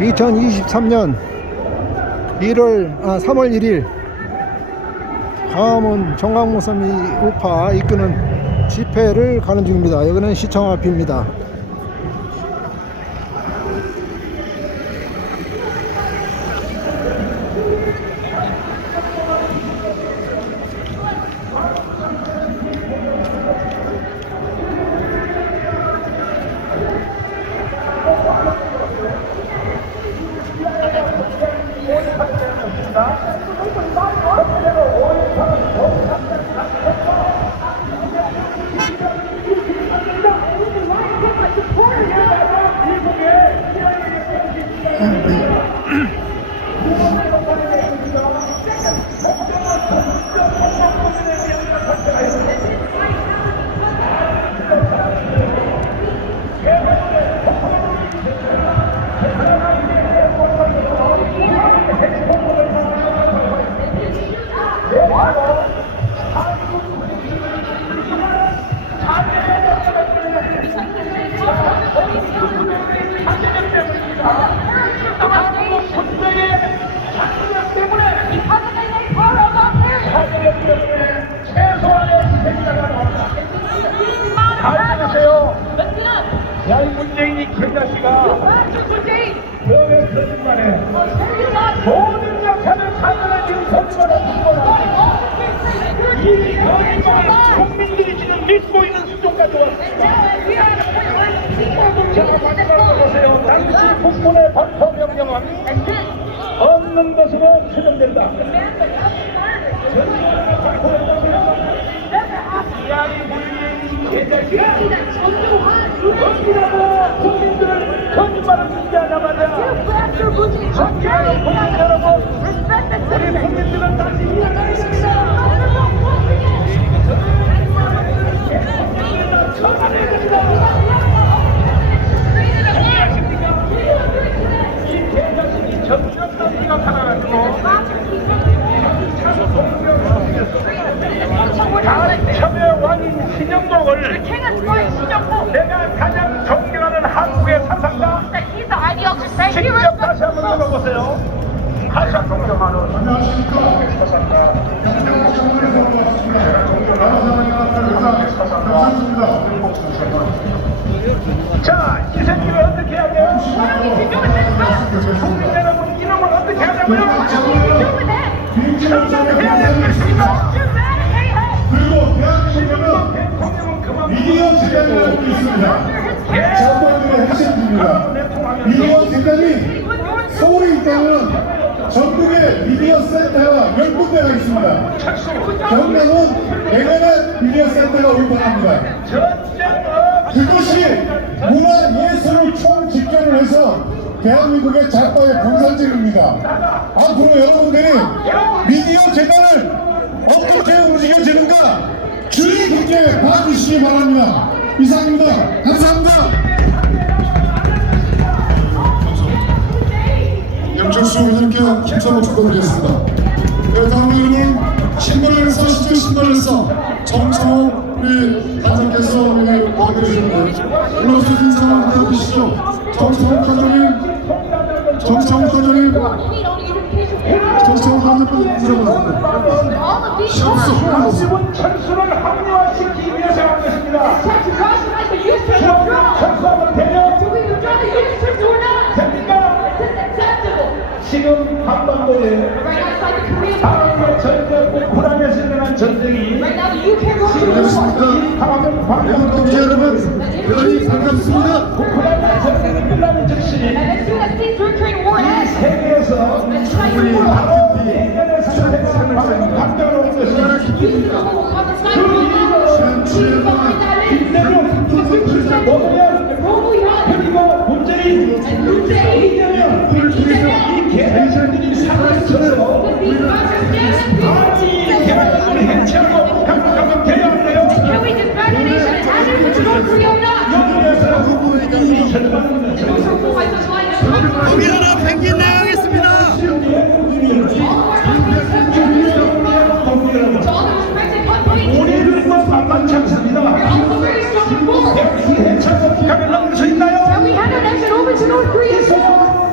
2023년 3월 1일 광화문 정강목사님이 우파 이끄는 집회를 가는 중입니다. 여기는 시청 앞입니다. 야, 이 문재인이 개자식아 너의 거짓말에 모든 역사를 사전에 지금 거짓말을 하거나 이 거짓말을 국민들이 지금 믿고 있는 수준까지 왔습니다. 자, 마지막으로 보세요. 당시 국군의 발포 명령은 없는 것으로 수정된다. 야, 이 문재인이 개자식아 어디라도 국민들을 거짓말을 준비하자마자 정치하는 국민 여러분, 우리 국민들은 다시 일어나겠습니다. 처단해야 됩니다. 이 개자식이 정치였던 네가 살아가지고 참여 왕인 신영복을 내가 가장 존경하는 한국의 사상가 직접 다시 한번 들어보세요. 가장 존경하는 한국의 사상가 자, 이 새끼를 어떻게 해야 돼요? 국민 여러분, 이놈을 어떻게 하냐고요? 처단해야 되는 것입니다. 그리고 대한민국은 미디어 재단이라고 있습니다. 장관들의 하셨습니다. 미디어 재단이 서울에 있다면 전국에 미디어 센터가 10군데가 있습니다. 경남은 내년에 미디어 센터가 운영합니다. 그것이 문화예술을 총집결을 해서 대한민국의 작가의 공산적입니다. 앞으로 여러분들이 미디어 재단을 어떻게 움직여지는가 주의 깊게 봐주시기 바랍니다. 이상입니다. 감사합니다. 영철수 의원님께 김사모 축하드리겠습니다. 다음에는 신문에서 시청 신문에서 정성호 우리 단장께서 오늘 도와주시는데 올라오셔서 인사 한번 해주시죠. 정성호 단장님 지분 철수를 합리화시키기 위해서 하겠습니다. 철수하면 되죠? 됩니까? 지금 한반도에 한국의 전쟁, 우크라이나에서 일어난 전쟁이 동지 여러분, 대단히 반갑습니다. 우크라이나 전쟁이 끝나는 즉시 이 세계에서 바로 예전의 상태가 바뀌어 놓은 것을 기쁩니다. 그 이유는 김대중, 노무현, 그리고 문재인, 이재명, 이 개새끼들이 살아있어서 아니 개발을 해체하고 강력하게 돼야 한대요. 여기에서 이 절반은 여기 하나 펭귄 내야겠습니다. 우리는 만만치 않습니다. 이 해체하고 가면 넘을 수 있나요? And we hand our nation over to North Korea.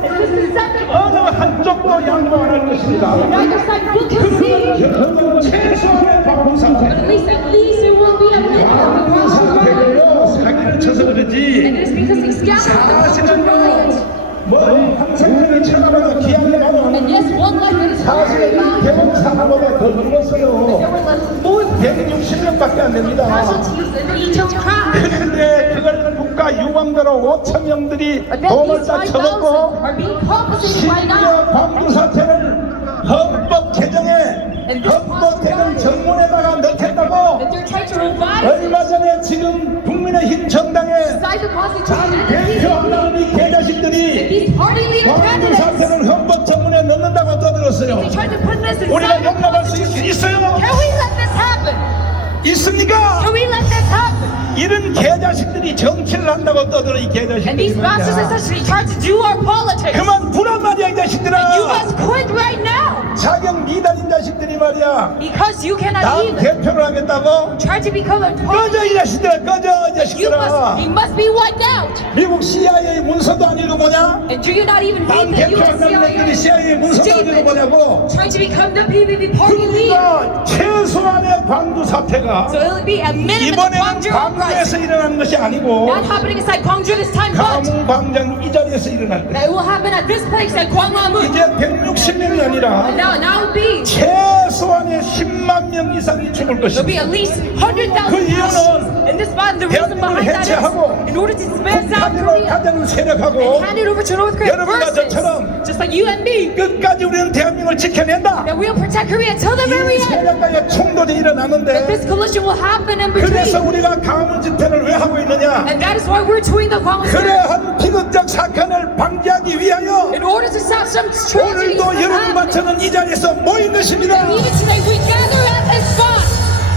것입니다. Neither side will concede. 그러면 최소한의 방금 상태. At least there will be a minimum of 상태를요 사기를 쳐서 And 그러지. it is because they scattered the riot. 뭐 항상을 쳐다봐도 기한이 많아. And yes, one life that is 사실은 very 대북 사과보다 더 늘었어요. There were less more 160명밖에 안 됩니다. casualties in the Ito crash. 그런데 그걸 국가 유광대로 5천 명들이 But then 돈을 these 다 5,000 쳐먹고 are being compensated right now. 심지어 광주 사태를 헌법 개정에 헌법 개정 정문에다가 넣겠다고 That they're trying to revise 얼마 전에 지금 국민의힘 정당에 inside the Constitution. And 대표한다는 이 개자식들이 these party leader 광주 candidates, 사태를 헌법 정문에 넣는다고 떠들었어요. they tried to put this 우리가 inside the 용납할 수 Constitution. 있어요? Can we let this happen? 있습니까? Can we let this happen? 이런 개자식들이 정치를 한다고 떠들어 이 And 개자식들이 these bastards 말이야. essentially tried to do our politics. 그만 두란 말이야 이 자식들아. You must quit right now. 자격 미달인 자식들이 말이야. Because you cannot 다음 even 대표를 하겠다고? try to become a 꺼져 이 자식들아 꺼져 이 You 자식들아. must be wiped out. 미국 CIA 문서도 안 읽어보냐? And do you not even 다음 read the 대표 US 한다는 애들이 CIA 문서도 안 statement 읽어보냐고. trying to become the PVP party leader? 그러니까 최소한의 광주 사태가 So it'll be a minimum of 이번에는 Gwangju 광주에서 uprising. 일어난 것이 아니고 Not happening inside Gwangju this time, but 가문광장 이 자리에서 일어날 거야. that it will happen at this place at Gwangwamun. 이제 160명이 아니라 And now it'll be 최소한의 10만 명 이상이 죽을 there'll be 것입니다. at least 100,000 그 이유는 Russians. And this man, the reason 대한민국을 behind that 해체하고 is in order to disband South 북한으로 Korea 가자는 and 세력하고 hand it over to North Korea 여러분과 versus 저처럼 just like you and me, 끝까지 우리는 대한민국을 지켜낸다. that we'll protect Korea till the very 이 end. 세력과의冲突이 That 일어나는데 this collision will happen in 그래서 between. 우리가 강원 집회를 왜 하고 있느냐? And that is why we're doing the Gwangwamun 그러한 비극적 사건을 방지하기 위하여 in order to stop some tragedies 오늘도 from 여러분과 happening. 저는 이 자리에서 모인 것입니다. And even today we gather at this spot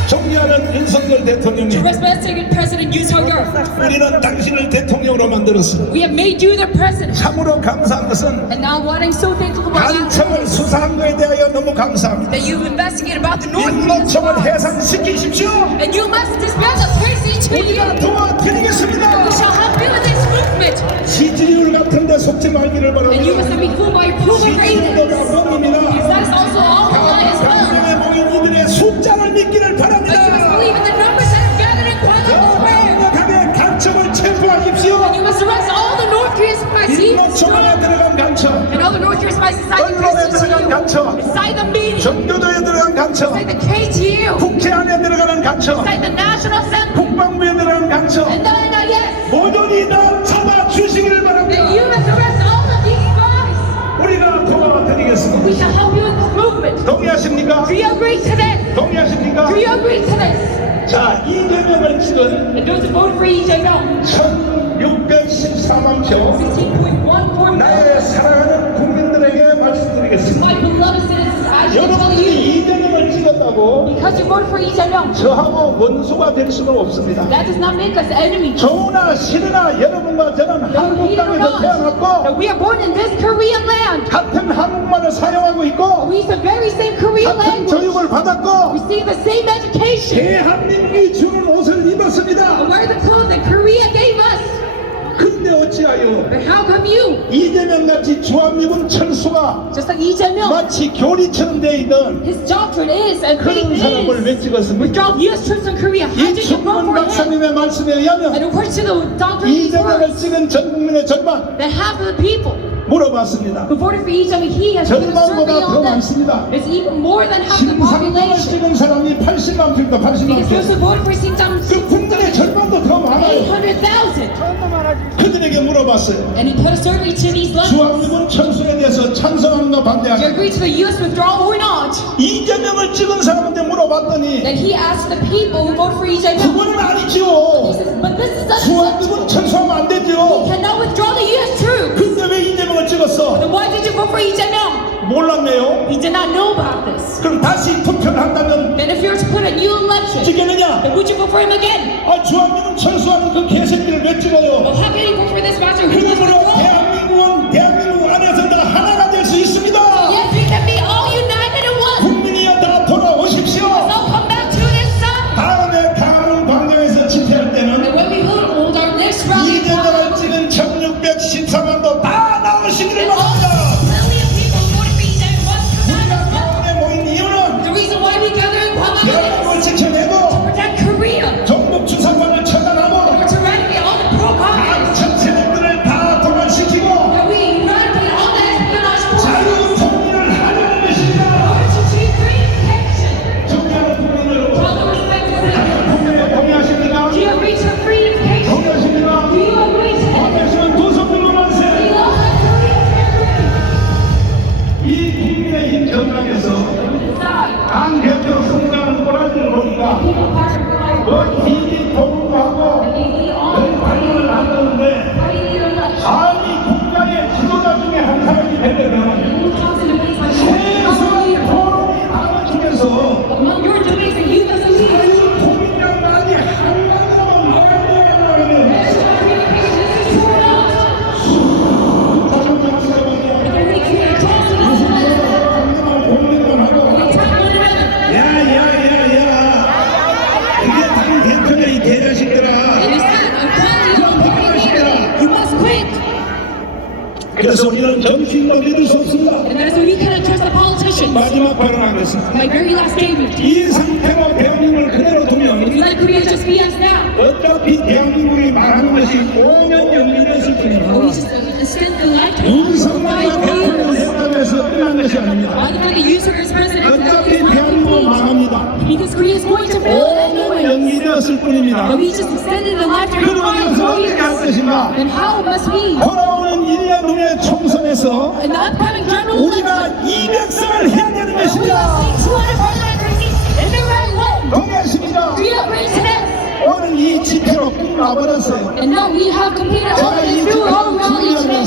존경하는 윤석열 to 대통령님, respect President Yoon Suk-yeol. 우리는 당신을 대통령으로 만들었어. We have made you the president. 참으로 감사한 것은 And now what I'm so thankful about you 간첩을 수사한 것에 대하여 너무 감사합니다. that you've investigated about the North Korean 인목청을 spies. 해산시키십시오. And you must disband the KCHQ. 우리가 도와드리겠습니다. We shall help you in this movement. 지지율 같은데 속지 말기를 And you must 바랍니다. not be fooled by approval 지지율도 ratings. 다 뻥입니다. Because that is also all a lie as well. 강릉에 모인 이들의 숫자를 믿기를 But you must 바랍니다. believe in the numbers that have gathered in Gwangwamun Square. 강력하게 간첩을 체포하십시오. And you must arrest all the North Korean spies, even 인목청에 들어간 간첩, and all the North Korean spies inside the 언론에 들어간 KCHQ, 간첩, inside the media, 정교도에 들어간 간첩, inside the KTU, 국회 안에 들어가는 간첩, inside the National Assembly. 국방부에 들어간 간첩, And then, yes, 모조리 다 잡아주시기를 that 바랍니다. you must arrest all of these spies. 우리가 도와드리겠습니다. We shall help you in this movement. 동의하십니까? Do you agree to this? 동의하십니까? Do you agree to this? 자, 이재명을 찍은 And those who voted for Lee Jae-myung, 1614만 표 16.14 나의 사랑하는 국민들에게 말씀드리겠습니다. my beloved citizens, I shall tell 여러분들이 you, 이재명을 찍었다고 because you voted for Lee Jae-myung, 저하고 원수가 될 수는 없습니다. that does not make us enemies. 좋으나 싫으나 여러분과 저는 한국 땅에서 태어났고 That we are born in this Korean land. 같은 한국말을 사용하고 있고 We use the very same Korean 같은 language. 교육을 받았고 Receive the same education. 대한민국이 주는 옷을 입었습니다. And wear the clothes that Korea gave us. 근데 어찌하여 But how come you, 이재명같이 주한미군 철수가 just like Lee Jae-myung, 마치 교리처럼 돼 있던 his doctrine is and faith 그런 사람을 is 왜 찍었습니까? withdraw U.S. troops from Korea. How did you vote 이충문 for him? 박사님의 말씀에 의하면 And according to the doctrine of these 이재명을 words, 찍은 전 국민의 절반 that half of the people 물어봤습니다. who voted for Lee Jae-myung, he has given a 절반보다 survey 더 on them. 많습니다. It's even more than half the 심상정을 population. 찍은 사람이 80만 표입니다. 80만 Because those 표. who voted for Lee Jae-myung, 그 국민의 절반도 더 많아요. 800,000. 그들에게 물어봤어요. And he put a survey to these levels. 주한미군 철수에 대해서 찬성하는가 Do you 반대하는가? agree to the U.S. withdrawal or not? 이재명을 찍은 사람한테 물어봤더니 Then he asked the people who voted for Lee Jae-myung. 그거는 He 아니지요. says, but this is not 주한미군 철수하면 안 되죠. cannot withdraw the U.S. troops. 근데 왜 이재명을 찍었어? Then why did you vote for Lee Jae-myung? 몰랐네요. He did not know about this. 그럼 다시 투표를 한다면 Then if you were to put a new election, 찍겠느냐? then would you vote for him again? 아, 주한미군 철수하는 그 개새끼를 왜 찍어요? Well, how can you vote for this master who was 그러므로 withdrawn? 대한민국 안에서 다 하나가 될 수 있습니다. Yes, we can be all united in one. 국민이여 다 돌아오십시오. So come back to this side. 다음에 강원 광장에서 집회할 때는 And when we hold our next rally, 이재명을 찍은 1614만도 다 나오시기를 and all 바랍니다. the million people who voted for Lee Jae-myung must come 그래서 우리는 정치인도 믿을 수 없습니다. And that is why we cannot trust the politicians. 마지막 발언하겠습니다. My very last statement. 이 상태로 대한민국을 그대로 If 두면 you let Korea just be us now, 어차피 대한민국이 말하는 것이 5년 연기됐을 we 뿐이에요. just extend the lifetime 윤석열이 of 5 대통령 years. 생각에서 끝난 것이 아닙니다. Why the fact that Yoon Suk is president 어차피 is not 대한민국 complete? 망합니다. Because Korea is going to fail 5년 anyway. 연기되었을 뿐입니다. But we just extended the lifetime of 그러면 5 어떻게 할 years. 것인가? Then how must we, 돌아오는 1년 후의 총선에서 in the upcoming general 우리가 election, 200석을 해야 되는 we 것입니다. must see 200 parliamentary seats in the right way. 동의하십니까? We agree to this. 오늘 이 집회로 끝나버렸어요. And now we have completed all of this through our rally today.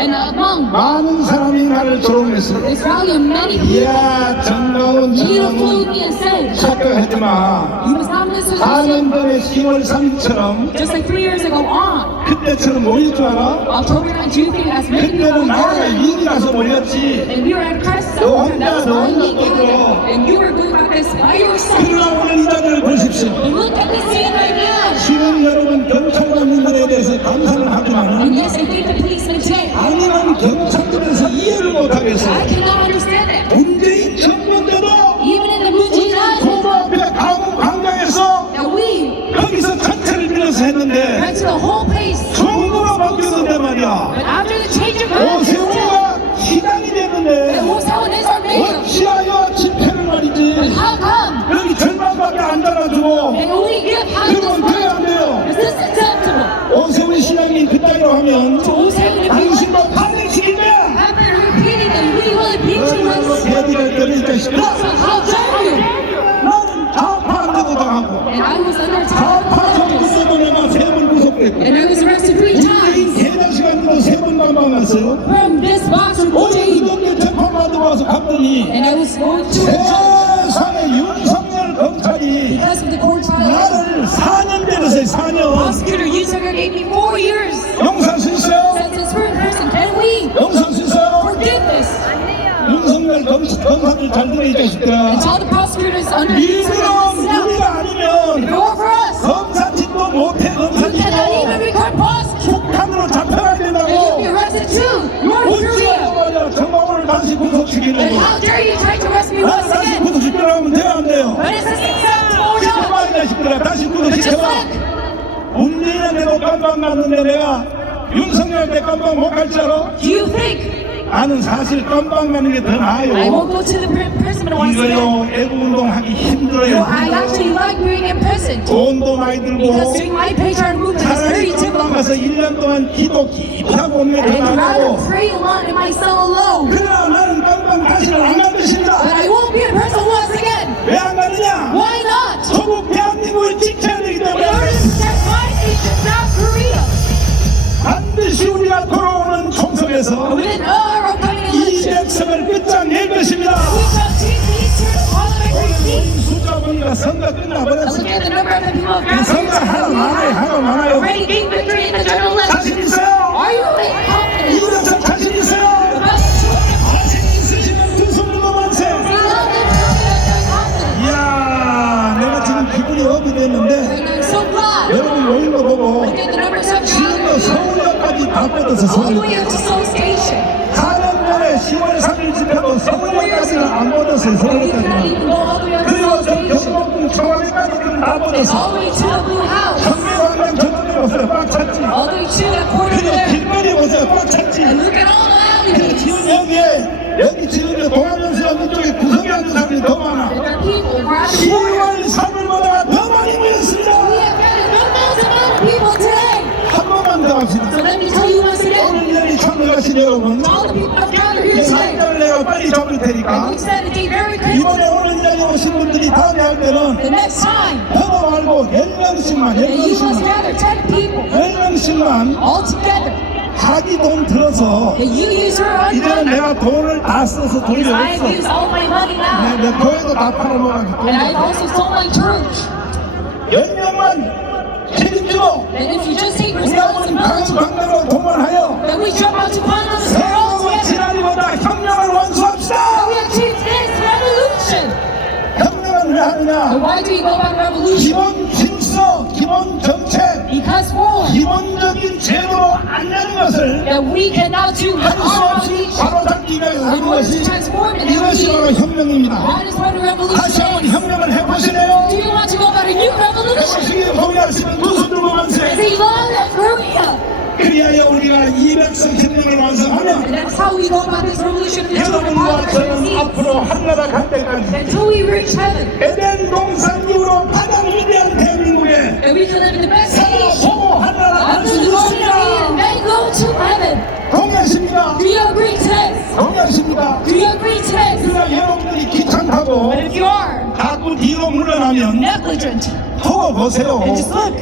And among 많은 사람이 나를 조롱했습니다. this rally, many people 이야 정가운 flew 정가운 me and said, 착각하지 마. you must not listen to 4년 전에 10월 3일처럼 just like 3 years ago on 그때처럼 모일 줄 알아? October 9th, do you think as many people 그때는 나라가 gathered 위기라서 모였지. and we were at a crisis 너 that was 혼자, why 너 we 혼자 gathered and you were going about this by yourself. 그러나 오늘 이 자리를 보십시오. And look at this scene right now. 지금 여러분 경찰관님들에 대해서 감사는 하지만 And yes, I think the policemen today, 아니면 경찰들에서 이해를 못하겠어요. I cannot understand it. 문재인 정부 때도 Even in the Moon Jae-in, 고모 앞에 강원 광장에서 that we 거기서 전체를 빌려서 했는데 went to the whole place. 정부가 바뀌었는데 말이야. But after the change of government, 오세훈이가 시장이 됐는데 Oseon is our mayor. 어찌하여 집회를 말이지. How come? 여기 절반밖에 안 달아주고 They only give half this 그건 돼야 안 money. 돼요. Is this acceptable? 오세훈 시장이 그따위로 하면 Oseon, if you 당신도 탄핵시킬래? after repeating that we will impeach us, 대비할 때는 이 자식아. so how dare you? 나는 좌파 안 되고 당하고 And I was under 좌파 attack. 정부에도 내가 3번 구속됐고 And I was arrested 3 문재인 times 개장 시간도 3번 감방했어요. from this box from 오늘 OJ. 이렇게 재판받으러 와서 갔더니 And I was going to a judge 세상에 윤석열 검찰이 because of the court trial. 나를 4년 때렸어요. 4년. Prosecutor Yoon Suk gave me 4 years 용서할 수 있어요? sentence for in person. Can we 용서할 수 있어요? forgive this? 윤석열 검사들 잘 들어 이 자식들아. And tell the prosecutors under Yoon Suk 이들은 to listen 우리가 up. 아니면 Go for us. 검사직도 못해. You cannot even 검사직도 record prosecute. 북한으로 잡혀가야 And you'll be 된다고. arrested too. North 어찌하고 Korea. 말이야 정말 다시 And 구속시키려고. how dare you try to arrest me 나 once 다시 again? 구속시키려고 하면 돼요 안 돼요? But is this acceptable or not? 시켜봐 이 자식들아. 다시 But just 구속시켜봐. look. 문재인한테도 깜빵 갔는데 내가 윤석열한테 깜빵 못 갈 줄 알아? Do you think 나는 사실 깜빵 가는 게 더 I 나아요. won't go to the prison once again? 이거요 애국운동 하기 힘들어요. No, I actually like being imprisoned 돈도 많이 because 들고 doing my patriotic movement is 차라리 very 깜빵 difficult. 가서 1년 동안 기도 깊하고 오는 게 And 더 I'd rather 나아요. pray alone in my cell alone. 그러나 나는 깜빵 다시는 안 갈 But 것입니다. I won't be in prison once again. 왜 안 가느냐? Why not? 조국 대한민국을 지켜야 되기 In 때문에 order to protect my nation, South Korea. 반드시 우리가 돌아오는 총선에서 Within our upcoming election, 200석을 끝장낼 것입니다. we shall take these two parliamentary seats. 숫자 보니까 선거 I'm 끝나버렸습니다. looking at the number of the people who have 선거 하나 많아요. 하나 많아요. already gained victory in the general election. 자신 있어요? Are you really confident? 200석 자신 있어요? About the children? 자신 있으시면 두 손으로 만세. We love them, they're confident. 이야, 내가 지금 기분이 업이 됐는데 And I'm so glad. 여러분 모인 거 보고 Look at the numbers of 지금도 gathered. 서울역까지 다 뻗어서 All the 서울. way up to Seoul Station. 4년 전에 10월 3일 집회도 서울역까지는 안 뻗었어요. And we cannot 서울역까지는. even go all the way up to 그리고 Seoul 저 Station. 경복궁 청와대까지는 다 And 뻗었어. all the way to the Blue House. 청계광장 저녁에 보세요. 꽉 찼지. All the way to that corner 그리고 there. 길거리 보세요. 꽉 찼지. And look at all the 그리고 alleyways. 지금 여기 지금 동안연수원 이쪽에 구석에 앉은 사람이 더 많아. And there are people rather 10월 3일보다 더 많이 모였습니다. We have gathered no amount of people today. 한 번만 더 합시다. So let me tell you once again, 오늘 이 자리에 참석하신 여러분, to all the people who have gathered here today, 상자를 내가 빨리 잡을 테니까 we set a date very 이번에 quickly. 오늘 이 자리에 오신 분들이 다음에 할 때는 The next time, 더도 말고 10명씩만 that you must gather 10 people 10명씩만 all together. 자기 돈 들어서 That you use your own 이제는 money. 내가 돈을 다 써서 돈이 Because I have 없어. used all my money now. 내 교회도 다 팔아먹어가지고 And I've also sold my church. 10명만 책임지고 And if you just take 우리 한번 responsibility, 강강으로 동원하여 then we jump out to Guantanamo Square all 세월호 together. 지난이보다 혁명을 완수합시다. We achieve this revolution. 혁명은 왜 And 하느냐? why do we go about revolution? 기본 질서, 기본 정책, has sworn 기본적인 제도로 안내는 것을 that we can now do 할 수 없이 바로잡기가 하는 것이 이것이 바로 혁명입니다. That is why the revolution 다시 한번 is. 혁명을 해보시네요. Do you want to go about a new revolution? 해보시기에 동의하시면 두 손 들고 만세. Say long live Korea. 그리하여 우리가 200성 혁명을 완성하면 And that's how we go about this revolution of the 여러분과 저는 앞으로 하나라 갈 때까지 until we reach heaven. 에덴 동산 이후로 가장 위대한 대한민국에 And we can live in the best 살아 nation. 보고 하나라 갈 수 Until 있습니다. they go to heaven. 동의하십니까? Do you agree to this? 동의하십니까? Do you agree to this? 그러나 여러분들이 귀찮다고 But if you are 자꾸 뒤로 물러나면 negligent, 보고 보세요. and just look,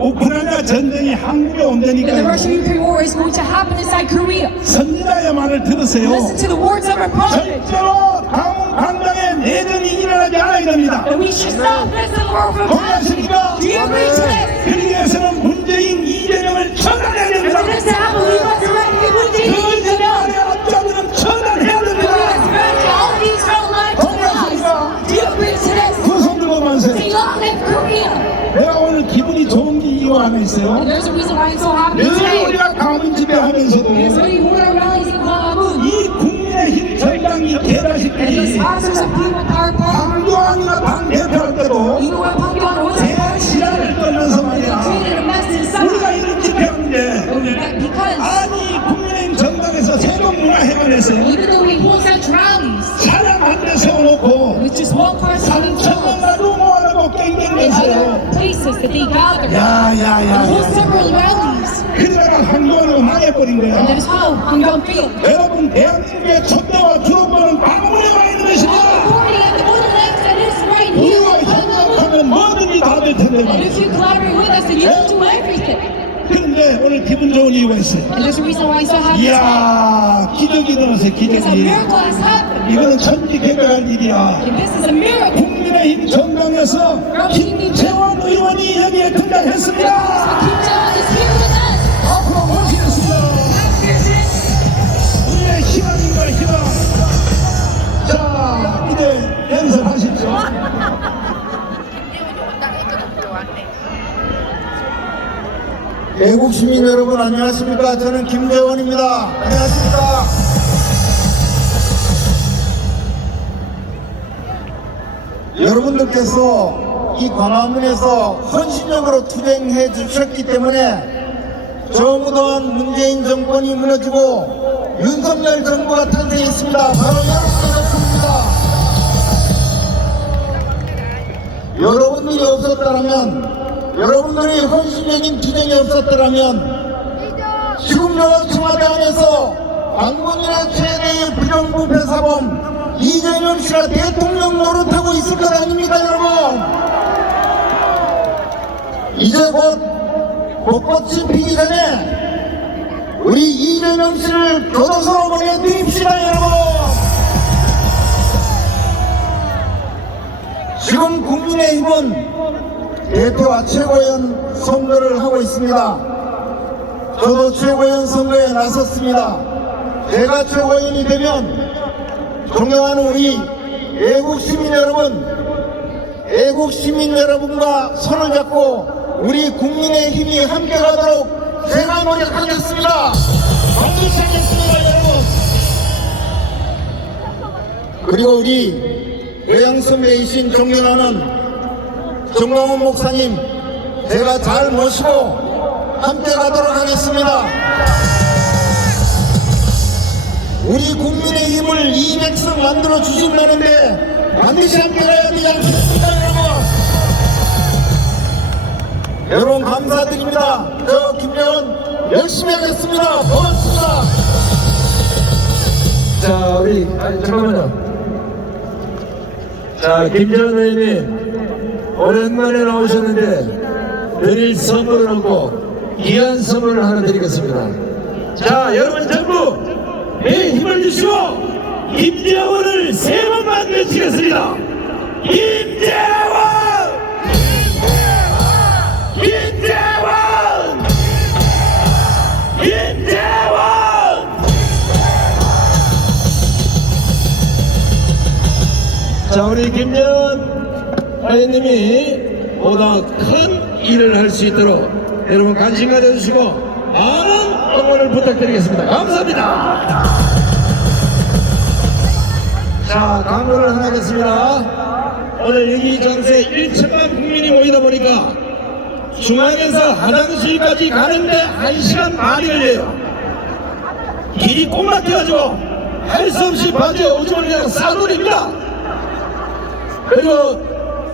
우크라이나 전쟁이 한국에 that the 온다니까요. Russian-Ukraine war is going to happen inside Korea. 선지자의 말을 들으세요. Listen to the words of our prophet. 절대로 강당에 내전이 일어나지 않아야 됩니다. And we should stop this war from happening. 동의하십니까? Do you agree to this? 그러기 위해서는 문재인 이재명을 처단해야 And 됩니다. for this to happen, we must eradicate Moon 그 Jae-in. 이재명의 업자들은 처단해야 We 됩니다. must eradicate all of these federal lies. Do you agree to this? 두 손 들고 만세. Say long live Korea. 내가 오늘 기분이 좋은 게 이유가 하나 있어요. And there's a reason why I'm so happy 늘 today. 우리가 강원 집회하면서도 Because when you heard our rallies in Gwangwon, 이 국민의힘 정당이 and the 개자식들이 sponsors of People Power Party, 당교안이나 당 대표할 때도 even when Park Yong was 대시야를 떨면서 말이야. created a mess inside. 우리가 이런 집회하는데 Because 아니 국민의힘 정당에서 세종문화회관에서 even though we hold such rallies 사람 한 대 세워놓고 with just one person in 3천명 town, 가지고 모아놓고 and 깽깽대서 other places that they gather, and hold 야야야야 several rallies, 그러다가 한교안으로 망해버린 and 거야. that is how Hanggang failed. 여러분 대한민국의 촛대와 주먹만은 방문에 와 있는 것입니다. Authority at the borderlands that is right here. 우리와 협력하면 뭐든지 다 될 텐데 And 말이야. if you collaborate with us, then you will do everything. 그런데 오늘 기분 좋은 이유가 있어요. And there's a reason why I'm so happy today. 이야 기적이 일어났어요. Because a 기적이. miracle has happened. 이거는 천지개벽할 일이야. And this is a miracle. 국민의힘 정당에서 김재원 의원이 여기에 등장했습니다. Kim Jong-un is here with us. 앞으로 모시겠습니다. 우리의 희망입니다. 희망. 자 이제 연설하십시오. 애국 시민 여러분 안녕하십니까? 저는 김재원입니다. 안녕하십니까? 여러분들께서 이 광화문에서 헌신적으로 투쟁해 주셨기 때문에 저 무더한 문재인 정권이 무너지고 윤석열 정부가 탄생했습니다. 바로 여러분들 덕분입니다. 여러분들이 없었다면, 여러분들의 헌신적인 투쟁이 없었더라면 지금 저 청와대 안에서 당분이나 최대의 부정부패 사범 이재명 씨가 대통령 노릇하고 있을 것 아닙니까 여러분? 이제 곧 벚꽃이 피기 전에 우리 이재명 씨를 교도소로 보내드립시다 여러분. 지금 국민의힘은 대표와 최고위원 선거를 하고 있습니다. 저도 최고위원 선거에 나섰습니다. 제가 최고위원이 되면 존경하는 우리 애국 시민 여러분, 애국 시민 여러분과 손을 잡고 우리 국민의힘이 함께 가도록 제가 노력하겠습니다. 반드시 하겠습니다 여러분. 그리고 우리 외양 선배이신 존경하는 정광훈 목사님, 제가 잘 모시고 함께 가도록 하겠습니다. 우리 국민의힘을 200석 만들어 주신다는데 반드시 함께 가야 되지 않겠습니까 여러분? 여러분 감사드립니다. 저 김재원 열심히 하겠습니다. 고맙습니다. 자, 우리, 잠깐만요. 자, 김재원 의원님, 오랜만에 나오셨는데, 드릴 선물을 하고, 귀한 선물을 하나 드리겠습니다. 자, 여러분 전부, 내 힘을 주시고, 김재원을 세 번만 외치겠습니다. 김재원! 김재원! 김재원! 자, 우리 김재원 의원님이 보다 큰 일을 할 수 있도록 여러분 관심 가져주시고 많은 응원을 부탁드리겠습니다. 감사합니다. 자, 광고를 하나 하겠습니다. 오늘 여기 전세 1천만 국민이 모이다 보니까 중앙에서 화장실까지 가는데 1시간 반이 걸려요. 길이 꼭 막혀가지고 할 수 없이 바지에 오줌을 그냥 싸돌립니다. 그리고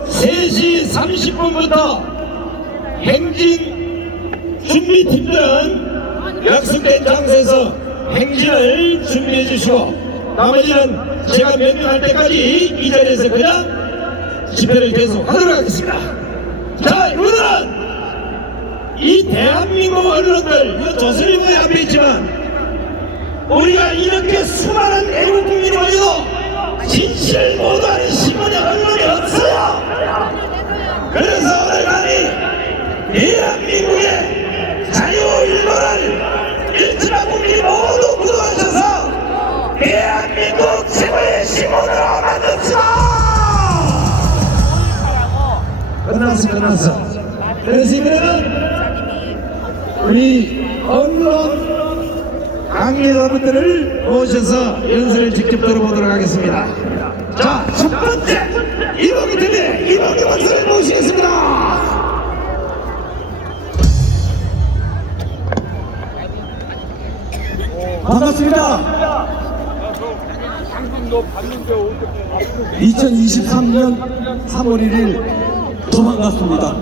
3시 30분부터 행진 준비팀들은 약속된 장소에서 행진을 준비해 주시고 나머지는 제가 명령할 때까지 이 자리에서 그냥 집회를 계속 하도록 하겠습니다. 자, 이분들은 이 대한민국 언론들, 이 조선일보에 앞에 있지만 우리가 이렇게 수많은 애국 국민이 모여도 진실 보도하는 신문이 언론이 없어요. 그래서 오늘 감히 대한민국의 자유일보를 1천만 국민이 모두 구독하셔서 대한민국 최고의 신문으로 만듭시다. 끝났어. 그래서 이번에는 우리 언론 강의자분들을 모셔서 연설을 직접 들어보도록 하겠습니다. 자, 첫 번째 이봉기 TV 이봉기 박사를 모시겠습니다. 반갑습니다. 2023년 3월 1일 더 반갑습니다.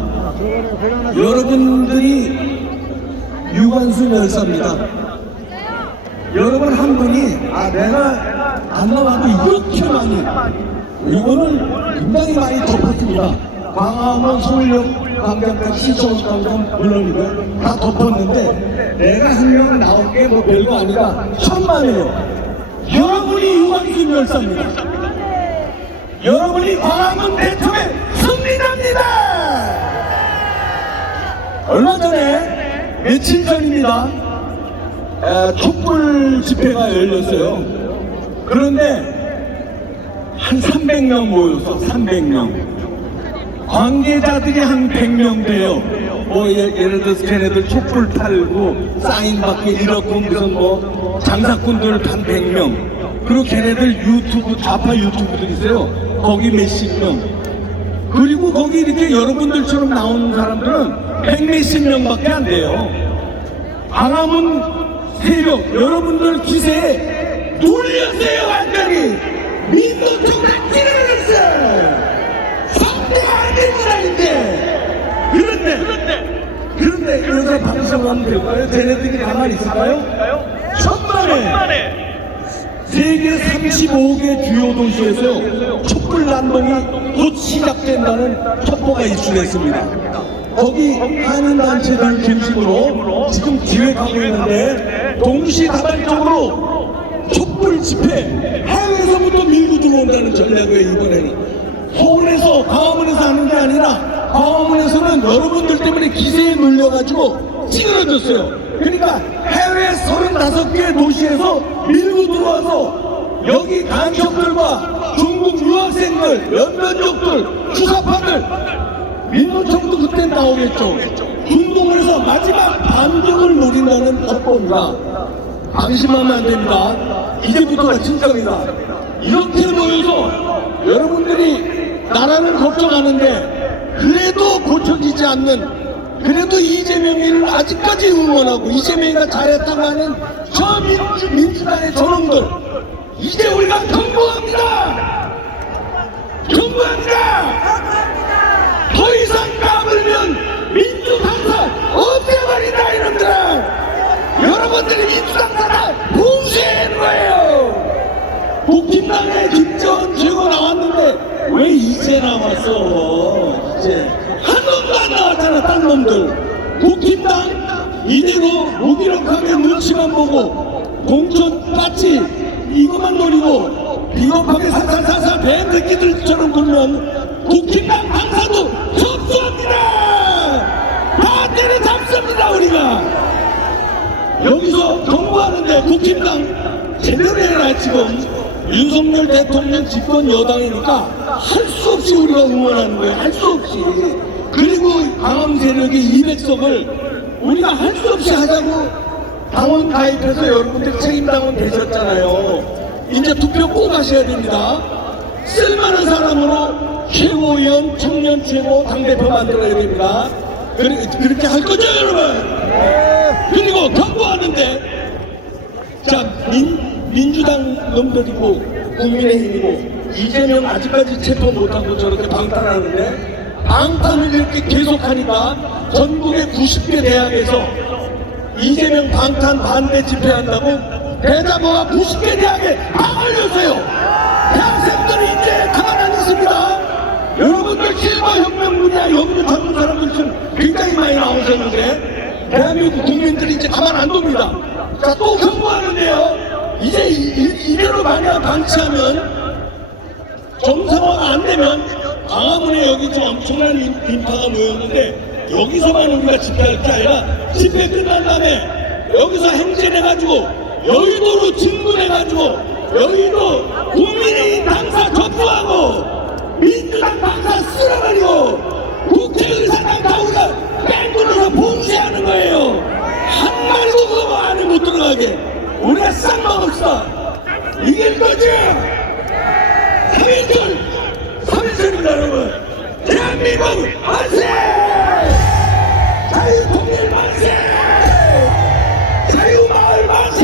여러분들이 유관순 열사입니다. 여러분 한 분이 내가 안 나와도 이렇게 많이 이거는 굉장히 많이 덮었습니다. 광화문, 서울역, 광장까지 시청광장 물론이고요. 다 덮었는데 내가 한 명 나온 게 뭐 별거 아니라 천만이에요. 여러분이 유관순 열사입니다. 여러분이 광화문 대통령 승리자입니다. 얼마 전에 며칠 전입니다. 촛불 집회가 열렸어요. 그런데 한 300명 모였어. 300명. 관계자들이 한 100명 돼요. 뭐 예를 들어서 걔네들 촛불 팔고 사인 받고 이렇고 무슨 뭐 장사꾼들 한 100명. 그리고 걔네들 유튜브 좌파 유튜브들 있어요. 거기 몇십 명. 그리고 거기 이렇게 여러분들처럼 나오는 사람들은 100몇십 명밖에 안 돼요. 광화문 새벽 여러분들 기세에 놀렸어요. 완전히 민노총 낙지를 했어요. 상대가 안 됩니다. 이제 그런데 여기서 방송하면 될까요? 쟤네들이 가만히 있을까요? 천만에 세계 35개 주요 도시에서 촛불 난동이 곧 시작된다는 첩보가 이출됐습니다. 거기 한인단체들 중심으로 지금 기획하고 있는데 동시다발적으로 촛불 집회 해외에서부터 밀고 들어온다는 전략이에요. 이번에는 서울에서 광화문에서 하는 게 아니라 광화문에서는 여러분들 때문에 기세에 눌려가지고 찌그러졌어요. 그러니까 해외 35개 도시에서 밀고 들어와서 여기 간첩들과 중국 유학생들, 연변족들, 주사파들 민노총도 그때 나오겠죠. 중동을 해서 마지막 반격을 노린다는 첩보입니다. 방심하면 안 됩니다. 이제부터가 진짜입니다. 이렇게 모여서 여러분들이 나라를 걱정하는데 그래도 고쳐지지 않는 그래도 이재명이를 아직까지 응원하고 이재명이가 잘했다고 하는 저 민주당의 저놈들 이제 우리가 경고합니다. 더 이상 까불면 민주당사 없애버린다. 이놈들아, 여러분들이 민주당사다 무시하는 거예요. 국힘당에 김정은 최고 나왔는데 왜 이제 나왔어? 이제 한 놈도 안 나왔잖아. 딴 놈들. 국힘당 이대로 무기력하게 눈치만 보고 공천 파치 이것만 노리고 비겁하게 살살살살 뱀새끼들처럼 굴면 국힘당 당사도 접수합니다. 다 때려잡습니다. 우리가 여기서 경고하는데 국힘당 제대로 해라. 지금 윤석열 대통령 집권 여당이니까 할 수 없이 우리가 응원하는 거예요. 할 수 없이. 그리고 강함 세력의 200석을 우리가 할 수 없이 하자고 당원 가입해서 여러분들 책임당원 되셨잖아요. 이제 투표 꼭 하셔야 됩니다. 쓸만한 사람으로 최고위원, 청년 최고, 당대표 만들어야 됩니다. 그렇게 할 거죠, 여러분? 그리고 경고하는데, 자, 민주당 놈들이고, 국민의힘이고, 이재명 아직까지 체포 못하고 저렇게 방탄하는데, 방탄을 이렇게 계속하니까 전국의 90개 대학에서 이재명 방탄 반대 집회한다고 대자보가 90개 대학에 방을 여세요. 대학생들이 이제 가만 안 있습니다. 여러분들 실버 혁명 분야 연구 전문 사람들 지금 굉장히 많이 나오셨는데 대한민국 국민들이 이제 가만 안 둡니다. 자, 또 경고하는데요. 이제 이대로 만약 방치하면 정상화가 안 되면 광화문에 여기 좀 엄청난 인파가 모였는데 여기서만 우리가 집회할 게 아니라 집회 끝난 다음에 여기서 행진해가지고 여의도로 진군해가지고 여의도 국민의힘 당사 접수하고 민주당 당사 쓸어버리고 국회의사당 다 우리가 뺑돌려서 봉쇄하는 거예요. 한 마리도 그거 안에 못 들어가게 우리가 싹 막읍시다. 이길 거지? 3.1절입니다 여러분. 대한민국 만세! 자유통일 만세! 자유마을 만세!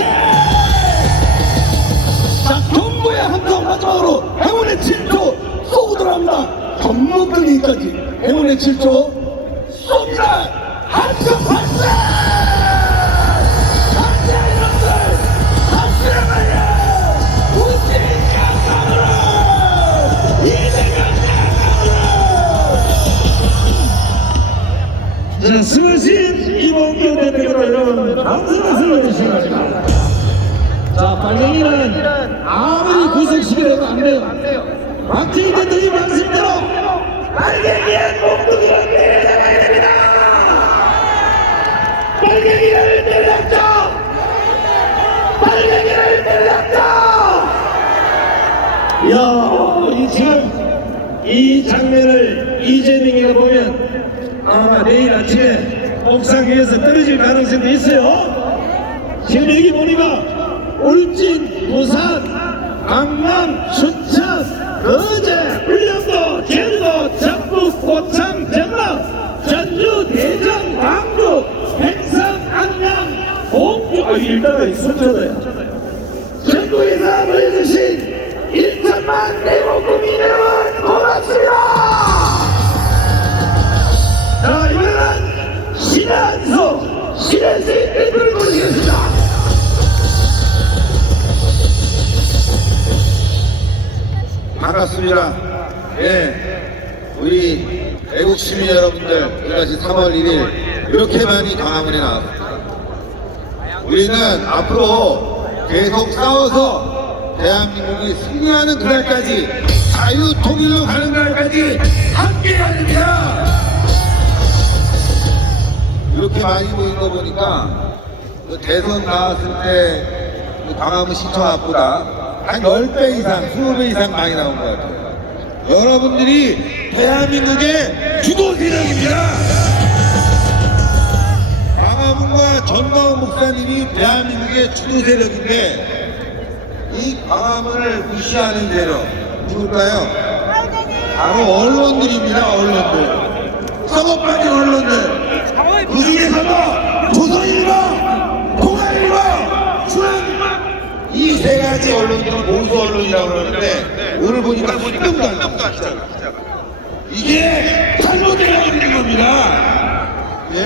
자, 정부의 함성 마지막으로 행운의 7초 쏘고 들어갑니다. 전문가님까지 행운의 7초 쏩니다. 함성 만세! 만세 여러분들! 함께 말이야! 우리 강상으로! 이재명 강상으로! 자, 수고하신 이봉규 대표로 여러분 박수 말씀을 해주시기 바랍니다. 자, 빨갱이는 아무리 구속시키려도 안 돼요. 박정희 대통령 말씀대로 빨갱이의 목숨을 내려놔야 됩니다. 빨갱이를 내려놨죠. 빨갱이를 내려놨죠. 이야, 이 지금 이 장면을 이재명이가 보면 아마 내일 아침에 옥상 위에서 떨어질 가능성도 있어요. 지금 여기 보니까 울진, 부산, 강남, 춘천, 거제, 울릉도, 제주도, 전북, 고창, 전남, 전주, 대전, 광주, 백성, 안양, 홍주, 일단은 순천도야. 전국에서 모여주신 1천만 대구 국민 여러분 고맙습니다. 자, 이번에는 신한소 신한수의 대표를 모시겠습니다. 반갑습니다. 예, 우리 애국 시민 여러분들, 우리같이 3월 1일 이렇게 많이 광화문에 나왔습니다. 우리는 앞으로 계속 싸워서 대한민국이 승리하는 그날까지, 자유 통일로 가는 그날까지 함께 해야 됩니다. 이렇게 많이 모인 거 보니까 그 대선 나왔을 때 그 광화문 시청 앞보다 한 10배 이상, 20배 이상 많이 나온 것 같아요. 여러분들이 대한민국의 주도 세력입니다. 광화문과 전광훈 목사님이 대한민국의 주도 세력인데 이 광화문을 무시하는 세력 누굴까요? 바로 언론들입니다. 언론들, 썩어빠진 언론들. 그 중에서도 조선일보, 동아일보, 중앙 이 세 가지 언론들은 보수 언론이라고 그러는데 오늘 보니까 한 명도 안 나왔어요. 이게 잘못되어 있는 겁니다. 예?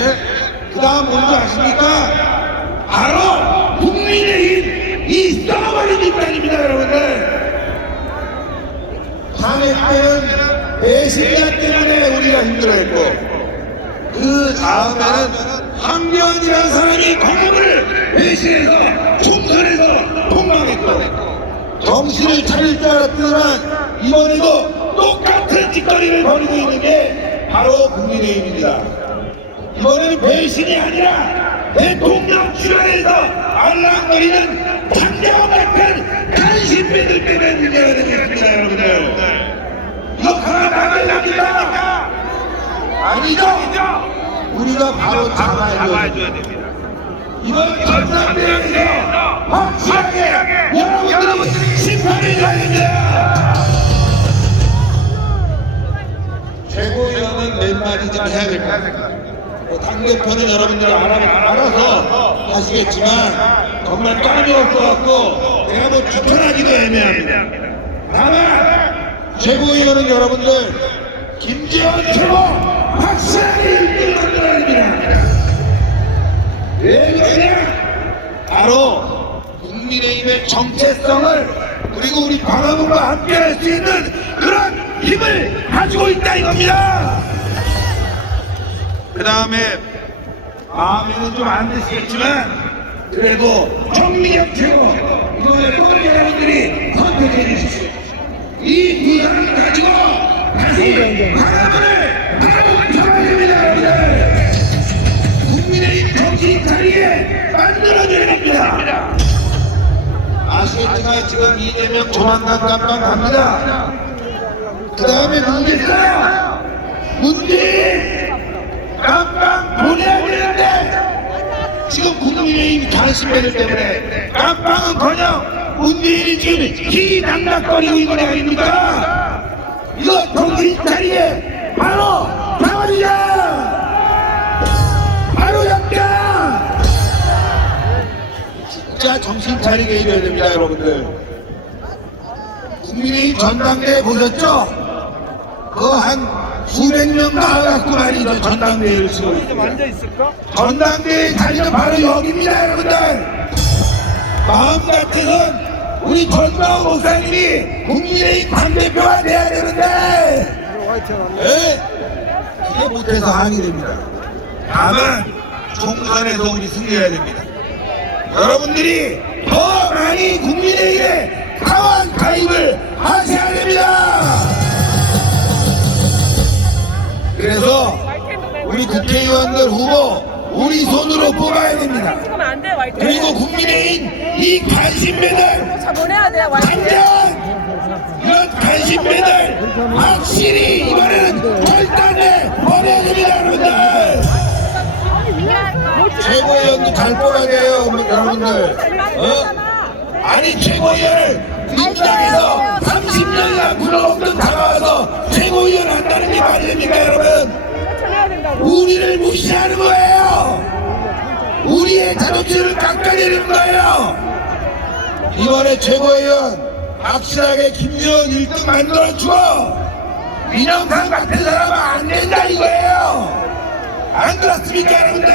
그 다음 뭔지 아십니까? 바로 국민의힘 이 썩어버린 집단입니다, 여러분들. 방해 때는 배신자 때문에 우리가 힘들어했고, 그 다음에는 황교안이라는 사람이 광화문을 배신해서 총선에서 폭망했고, 정신을 차릴 줄 알았더니만 이번에도 똑같은 짓거리를 벌이고 있는 게 바로 국민의힘입니다. 이번에는 배신이 아니라 대통령 주변에서 알랑거리는 장대원 같은 간신배들 때문에 문제가 되고 있습니다, 여러분들. 이거 하나 막아야 됩니다. 아니죠? 우리가 바로 바로 잡아줘야 됩니다. 이번 전당대회에서 확실하게 여러분들이 심판해줘야 됩니다. 최고위원은 몇 마디 좀 해야 될 것 같아요. 당대표는 여러분들 알아서 하시겠지만 정말 깜이 없어갖고 제가 뭐 추천하기도 애매합니다. 다만 최고위원은 여러분들 김재원 최고 확실하게 1등 만들어야 됩니다. 왜 그러냐? 바로 국민의힘의 정체성을 그리고 우리 광화문과 함께 할 수 있는 그런 힘을 가지고 있다 이겁니다. 그 다음에 마음에는 좀 안 드시겠지만 그래도 정미경 최고 이번에 또 여러분들이 선택해 주십시오. 이 두 사람을 가지고 다시 광화문을 바로 잡아야 됩니다. 여러분들 국민의힘 정신 자리에 만들어줘야 됩니다. 아시겠지만 지금 이재명 조만간 깜빵 갑니다. 그 다음에 문제 있어요. 문제 깜빵 보내야 되는데 지금 국민의힘 관심배들 때문에 깜빵은커녕 문재인이 지금 희낙낙거리고 있는 거 아닙니까? 이거 정신 자리에 바로 잡아주자! 바로 잡자! 진짜 정신 차리게 해줘야 됩니다, 여러분들. 국민의힘 전당대회 보셨죠? 그 한 수백 명 나와갖고 말이죠. 전당대회를 치고 있습니다. 전당대회 자리는 바로 여기입니다, 여러분들. 마음 같아선 우리 전광훈 목사님이 국민의힘 당대표가 돼야 되는데 그게 못해서 항의됩니다. 다만 총선에서 우리 승리해야 됩니다. 여러분들이 더 많이 국민의힘에 강한 가입을 하셔야 됩니다. 그래서 우리 국회의원들 후보 우리 손으로 뽑아야 됩니다. 그리고 국민의힘 이 관심배들 당장 이런 관심배들 확실히 이번에는 결단에 버려야 됩니다. 여러분들 최고위원도 잘 뽑아야 돼요. 여러분들 아니 최고위원을 민주당에서 30년간 굴러먹던 다가와서 최고위원 한다는 게 말이 됩니까 여러분? 우리를 무시하는 거예요. 우리의 자존심을 깎아내리는 거예요. 이번에 최고위원 확실하게 김재원 1등 만들어주고 민영상 같은 사람은 안 된다 이거예요. 안 그렇습니까 여러분들?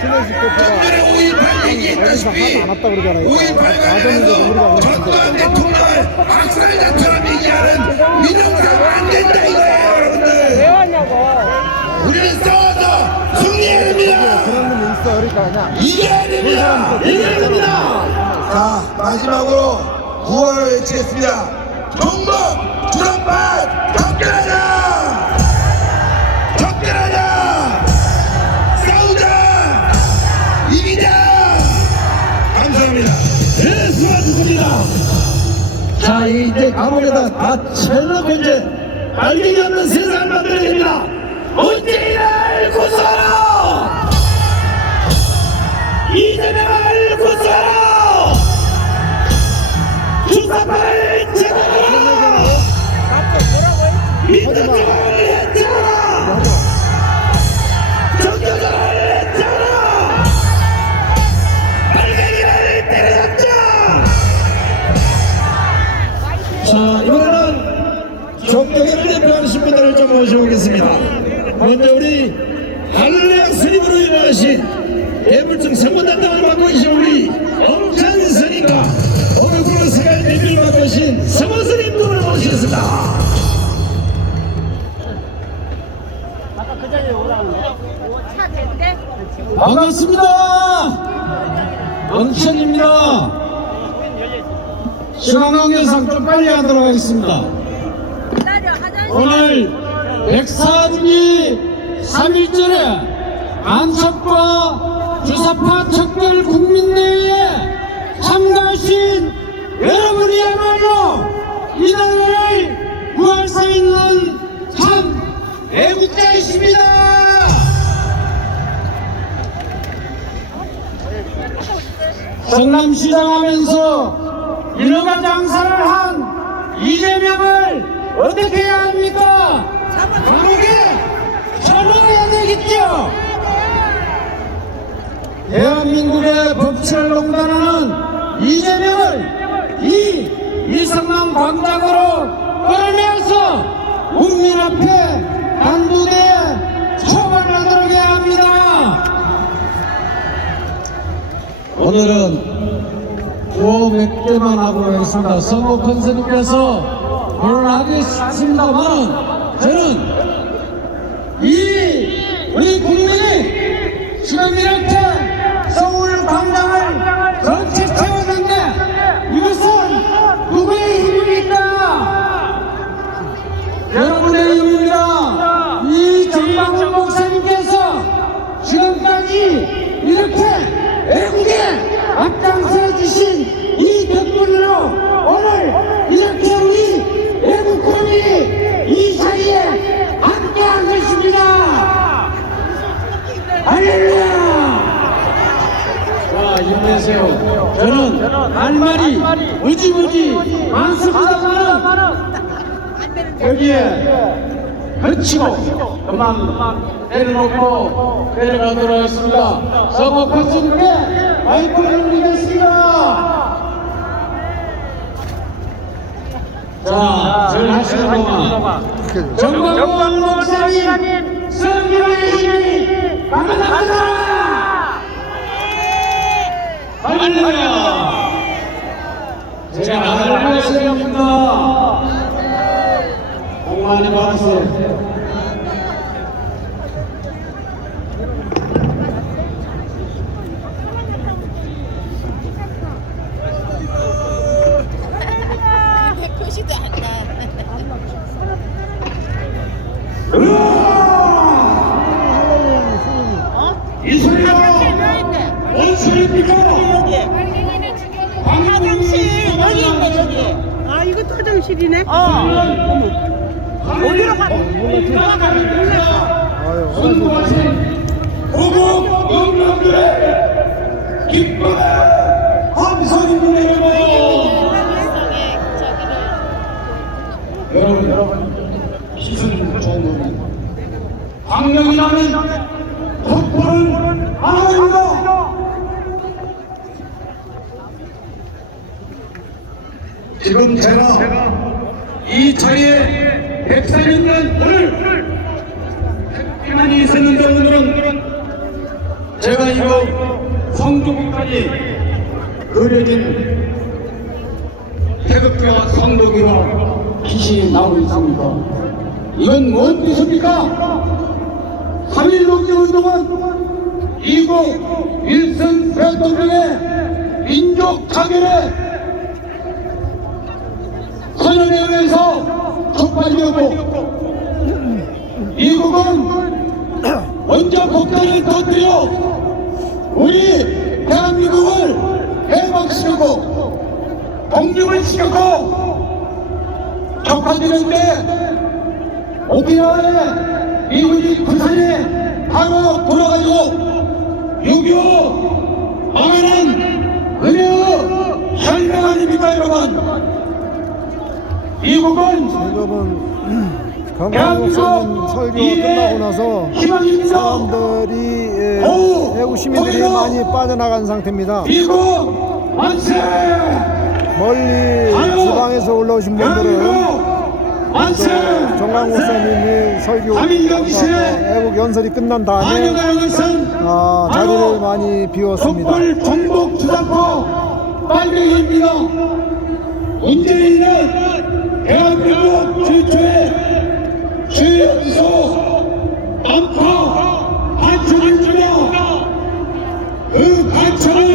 전날에 5.18 얘기했다시피 5.18 관련해서 전두환 대통령을 박살자처럼 얘기하는 민영상 안 된다 이거예요 여러분들. 왜 왔냐고. 우리는 싸워서 승리해야 됩니다. 이겨야 됩니다. 이겨야 됩니다. 자 마지막으로 구호를 외치겠습니다. 종북 주선판 접견하자. 접견하자. 싸우자. 이기자. 감사합니다. 네, 수고하셨습니다. 자, 이제 아무래도 다 채놓고 이제 말리기 없는 세상을 만들어야 됩니다. 문재인을 구수하라! 이재명을 구수하라! 주사파를 제거하라! 민주주의를 해체하라! 정교조를 해체하라! 빨갱이를 때려잡자! 자, 이번에는 정경회를 대표하는 분들을 좀 모셔보겠습니다. 먼저 우리 할례 스님으로 유명하신 대불증 선거단장을 맡고 계신 우리 엄찬 스님과 오늘 구로스갈 대표를 맡고 계신 성호 스님 분을 모시겠습니다. 반갑습니다. 엄찬입니다. 시간 관계상 좀 빨리 하도록 하겠습니다. 오늘 104주기 3.1절에 안첩과 주사파 척결 국민대회에 참가하신 여러분이야말로 이 나라를 구할 수 있는 참 애국자이십니다. 성남시장 하면서 일어나 장사를 한 이재명을 어떻게 해야 합니까? 감옥에 처벌해야 되겠죠. 대한민국의 법치를 농단하는 이재명을 이 일성남 광장으로 끌어내어서 국민 앞에 단두대에 처벌하도록 해야 합니다. 오늘은 구호 몇 개만 하고 가겠습니다. 선거 컨셉에서 논의하겠습니다만 저는 우리 국민이 지금 이렇게 서울 광장을 전체 채웠는데 이것은 누구의 힘입니까? 여러분의 힘입니다. 이 정광훈 목사님께서 지금까지 이렇게 애국에 앞장서 주신 이 덕분으로 오늘 이렇게 우리 애국군이 이 자리에 함께한 것입니다. 할렐루야. 자, 힘내세요. 저는 할 말이 무지무지 많습니다만 여기에 그치고 그만 내려놓고 내려가도록 하겠습니다. 선거 컨셉에 마이크를 올리겠습니다. 자, 절 하시는 동안 정광훈 목사님 성령의 힘이 강력하다. 할렐루야. 제가 할 말씀입니다. 복 많이 받으세요. 표시도 안 나. 이 소리가 뭔 소리입니까? 화장실 여기 있네 저기. 아 이거 화장실이네. 어디로 가는 아유, 선거하신 고국 영령들의 기쁨의 함성입니다. 여러분 시선 좋은 겁니다. 광명이라는 덕분은 아닙니다. 지금 제가 이 자리에 104년간 늘 행기만이 있었는데 오늘은 제가 이거 성조기까지 그려진 태극기와 성조기와 빛이 나오고 있습니다. 이건 뭔 뜻입니까? 3.1 독립운동은 이국 윌슨 대통령의 민족 자결의 선언에 의해서 촉발되었고 미국은 먼저 폭탄을 터뜨려 우리 대한민국을 해방시키고 독립을 시켰고 촉발되는데 오키나와에 미국이 부산에 바로 돌아가지고 6.25 망하는 은혜의 혈맹 아닙니까 여러분? 미국은 지금은 강광 목사님 설교 끝나고 나서 사람들이 애국 시민들이 많이 빠져나간 상태입니다. 미국 만세! 멀리 지방에서 올라오신 분들은 정광 목사님이 설교 애국 연설이 끝난 다음에 자리를 많이 비웠습니다. 촛불 전복 주장포 빨갱이입니다. 문재인은 대한민국 최초의 최연소 안파 반천을 주자 그 반천을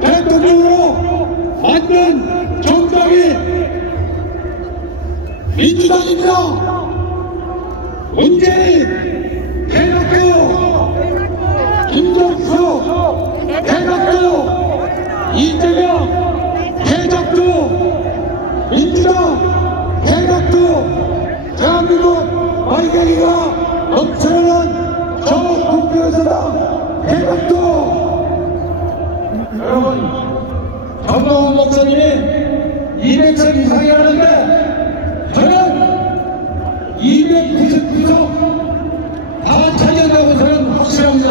대통령으로 만든 정당이 민주당입니다. 문재인 대각도 김종수 대각도 이재명 대각도 민주당 대각도 대한민국 말갱이가 넘쳐나는 저 국회의사당 대각도 여러분 정동원 목사님이 200석 이상이 하는데 저는 299석 다 차지한다고 저는 확신합니다.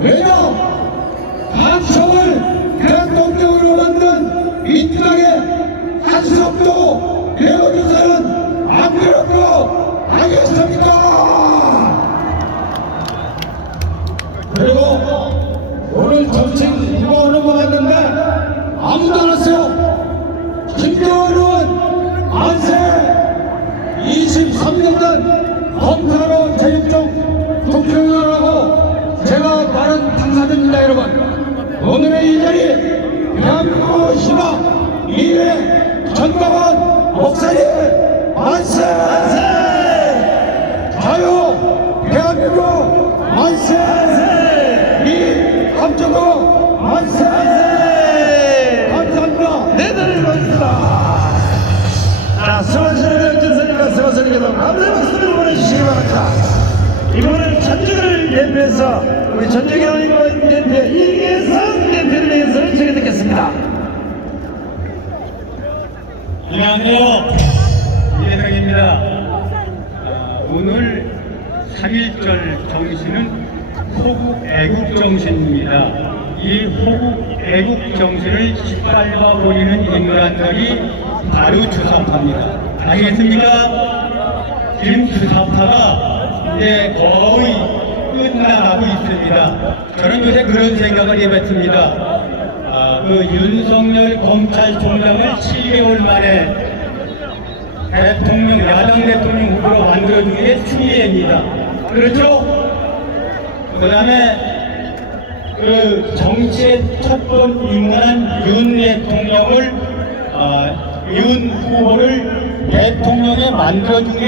왜냐? 간첩을 대통령으로 만든 민주당의 한석도 내어줘서는 안 되라고 하겠습니까? 그리고 오늘 정책 후보는 모았는데 아무도 안 왔어요. 김대원 의원 만세! 23년 전 검사로 재임 중 국회의원하고 제가 많은 당사자입니다. 여러분, 오늘의 이 자리 대한민국 희망 미래 전광훈 목사님 만세! 자유 대한민국 만세! 이 함정국 만세! 감사합니다. 내들을 보겠습니다. 자, 수고하시는 전선님과 수고하시는 여러분, 아무튼 박수를 보내주시기 바랍니다. 이번에 전주를 대표해서 우리 전주경의원 대표 이계성 대표를 위해서 전해 듣겠습니다. 안녕하세요. 이계성입니다. 오늘 3.1절 정신은 호국 애국 정신입니다. 이 호국 애국 정신을 짓밟아 버리는 인간들이 바로 주사파입니다. 아시겠습니까? 지금 주사파가 이제 거의 끝나가고 있습니다. 저는 요새 그런 생각을 해봤습니다. 그 윤석열 검찰총장을 7개월 만에 야당 대통령 후보로 만들어준 게 추미애입니다. 그렇죠? 그 다음에 그 정치의 첫번 입문한 윤 대통령을 윤 후보를 대통령에 만들어준 게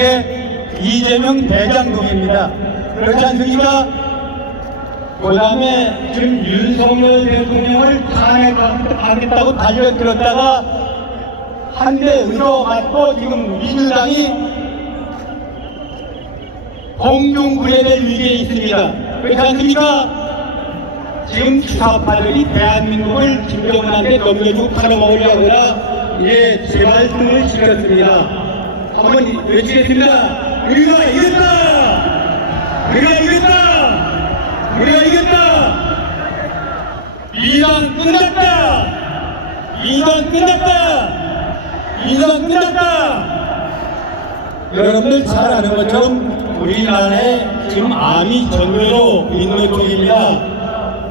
이재명 대장동입니다. 그렇지 않습니까? 그 다음에 지금 윤석열 대통령을 탄핵하겠다고 달려들었다가 한 대 의도 맞고 지금 민주당이 공중분해될 위기에 있습니다. 그렇지 않습니까? 지금 주사파들이 대한민국을 김정은한테 넘겨주고 팔아먹으려고나 이제 제 말씀을 지켰습니다. 한번 외치겠습니다. 우리가 이겼다! 우리가 이겼다! 우리가 이겼다! 이당 끝났다! 이당 끝났다! 이당 끝났다! 여러분들 잘 아는 것처럼 우리나라에 지금 암이 전교조 민노총입니다.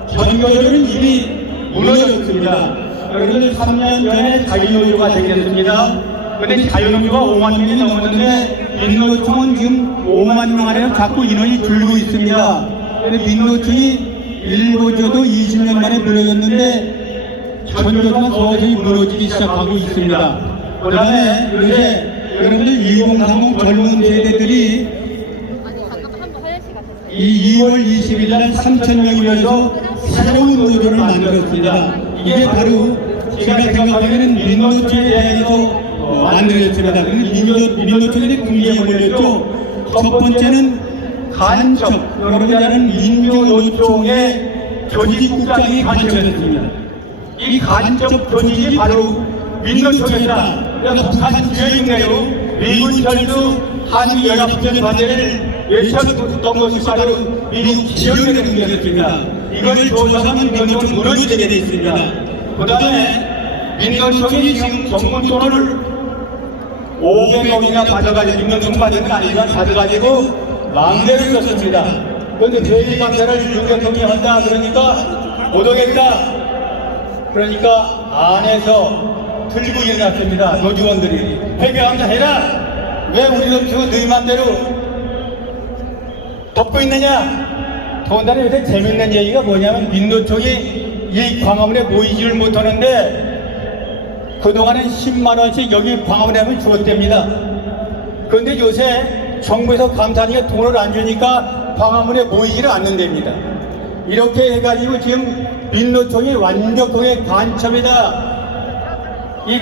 전교조는 이미 무너졌습니다. 여러분들 3년 전에 자유노조가 생겼습니다. 그런데 자유노조가 5만 명이 넘었는데 민노총은 지금 5만 명 안에는 자꾸 인원이 줄고 있습니다. 그런데 민노총이 일보조도 20년 만에 무너졌는데 전교조가 서서히 무너지기 시작하고 있습니다. 그 다음에 요새 여러분들 2030 젊은 세대들이 이 2월 20일 날 3,000명이면서 새로운 노조를 만들었습니다. 이게 바로 제가 생각하기에는 민노총에 대해서 만들어졌습니다. 민노총에 궁지에 몰렸죠. 첫 번째는 간첩, 여러분이 아는 민주노총의 조직국장이 간첩이었습니다. 이 간첩 조직이 바로 민노총이다. 그러니까 북한 지역내로 미군 철수 한미연합전 반대를 외쳤던 것이 바로 미국 지역내 문제였습니다. 이걸 조사하면 민노총 무너지게 되어 있습니다. 그 다음에 민노총이 지금 정부 돈을 500억이나 가져가지고 민노총 받은 거 아니지만 가져가지고 망대를 썼습니다. 그런데 대리망대를 윤 대통령이 한다 그러니까 못하겠다. 그러니까 안에서 들고 일어났습니다. 노조원들이 회개한다 해라. 왜 우리는 지금 너희 맘대로 덮고 있느냐. 더군다나 요새 재밌는 얘기가 뭐냐면 민노총이 이 광화문에 모이지를 못하는데 그동안은 10만원씩 여기 광화문에 하면 주었답니다. 그런데 요새 정부에서 감사하니까 돈을 안 주니까 광화문에 모이지를 않는답니다. 이렇게 해가지고 지금 민노총이 완벽하게 간첩이다. 이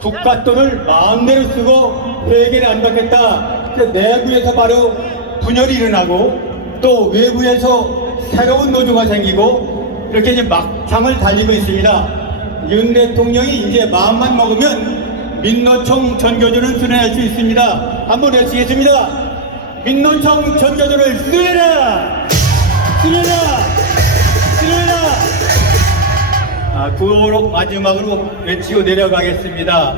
국가 돈을 마음대로 쓰고 회계를 안 받겠다. 내부에서 바로 분열이 일어나고 또 외부에서 새로운 노조가 생기고 이렇게 이제 막장을 달리고 있습니다. 윤 대통령이 이제 마음만 먹으면 민노총 전교조는 수행할 수 있습니다. 한번 외치겠습니다. 민노총 전교조를 수행해라! 수행해라! 수행해라! 구호로 마지막으로 외치고 내려가겠습니다.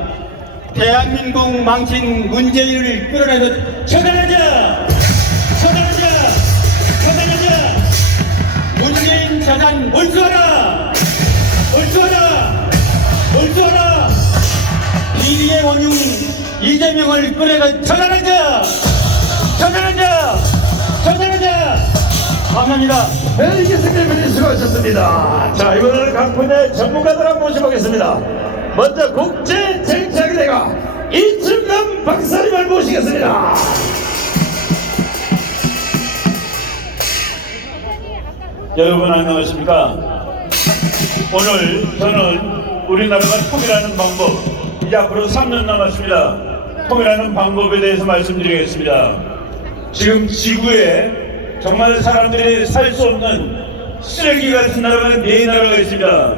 대한민국 망친 문재인을 끌어내서 처단하자! 처단하자! 처단하자! 문재인 자단 몰수하라! 몰수하라! 몰수하라! 비리의 원흉 이재명을 끌어내서 처단하자! 처단하자! 처단하자! 감사합니다. 네, 이기승님 수고하셨습니다. 자, 이번에는 각 분야의 전문가들 한번 모셔보겠습니다. 먼저 국제정책대가 이춘남 박사님을 모시겠습니다. 여러분 안녕하십니까? 오늘 저는 우리나라가 통일하는 방법, 이제 앞으로 3년 남았습니다. 통일하는 방법에 대해서 말씀드리겠습니다. 지금 지구에 정말 사람들이 살 수 없는 쓰레기 같은 나라가 4나라가 있습니다.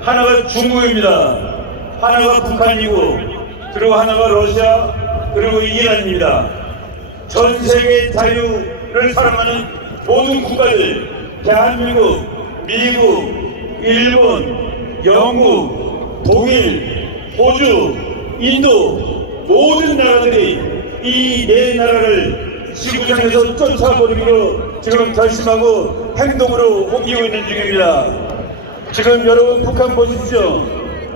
하나가 중국입니다. 하나가 북한이고, 그리고 하나가 러시아, 그리고 이란입니다. 전 세계의 자유를 사랑하는 모든 국가들, 대한민국, 미국, 일본, 영국, 독일, 호주, 인도 모든 나라들이 이 4나라를 지구상에서 쫓아버리기로 지금 결심하고 행동으로 옮기고 있는 중입니다. 지금 여러분 북한 보십시오.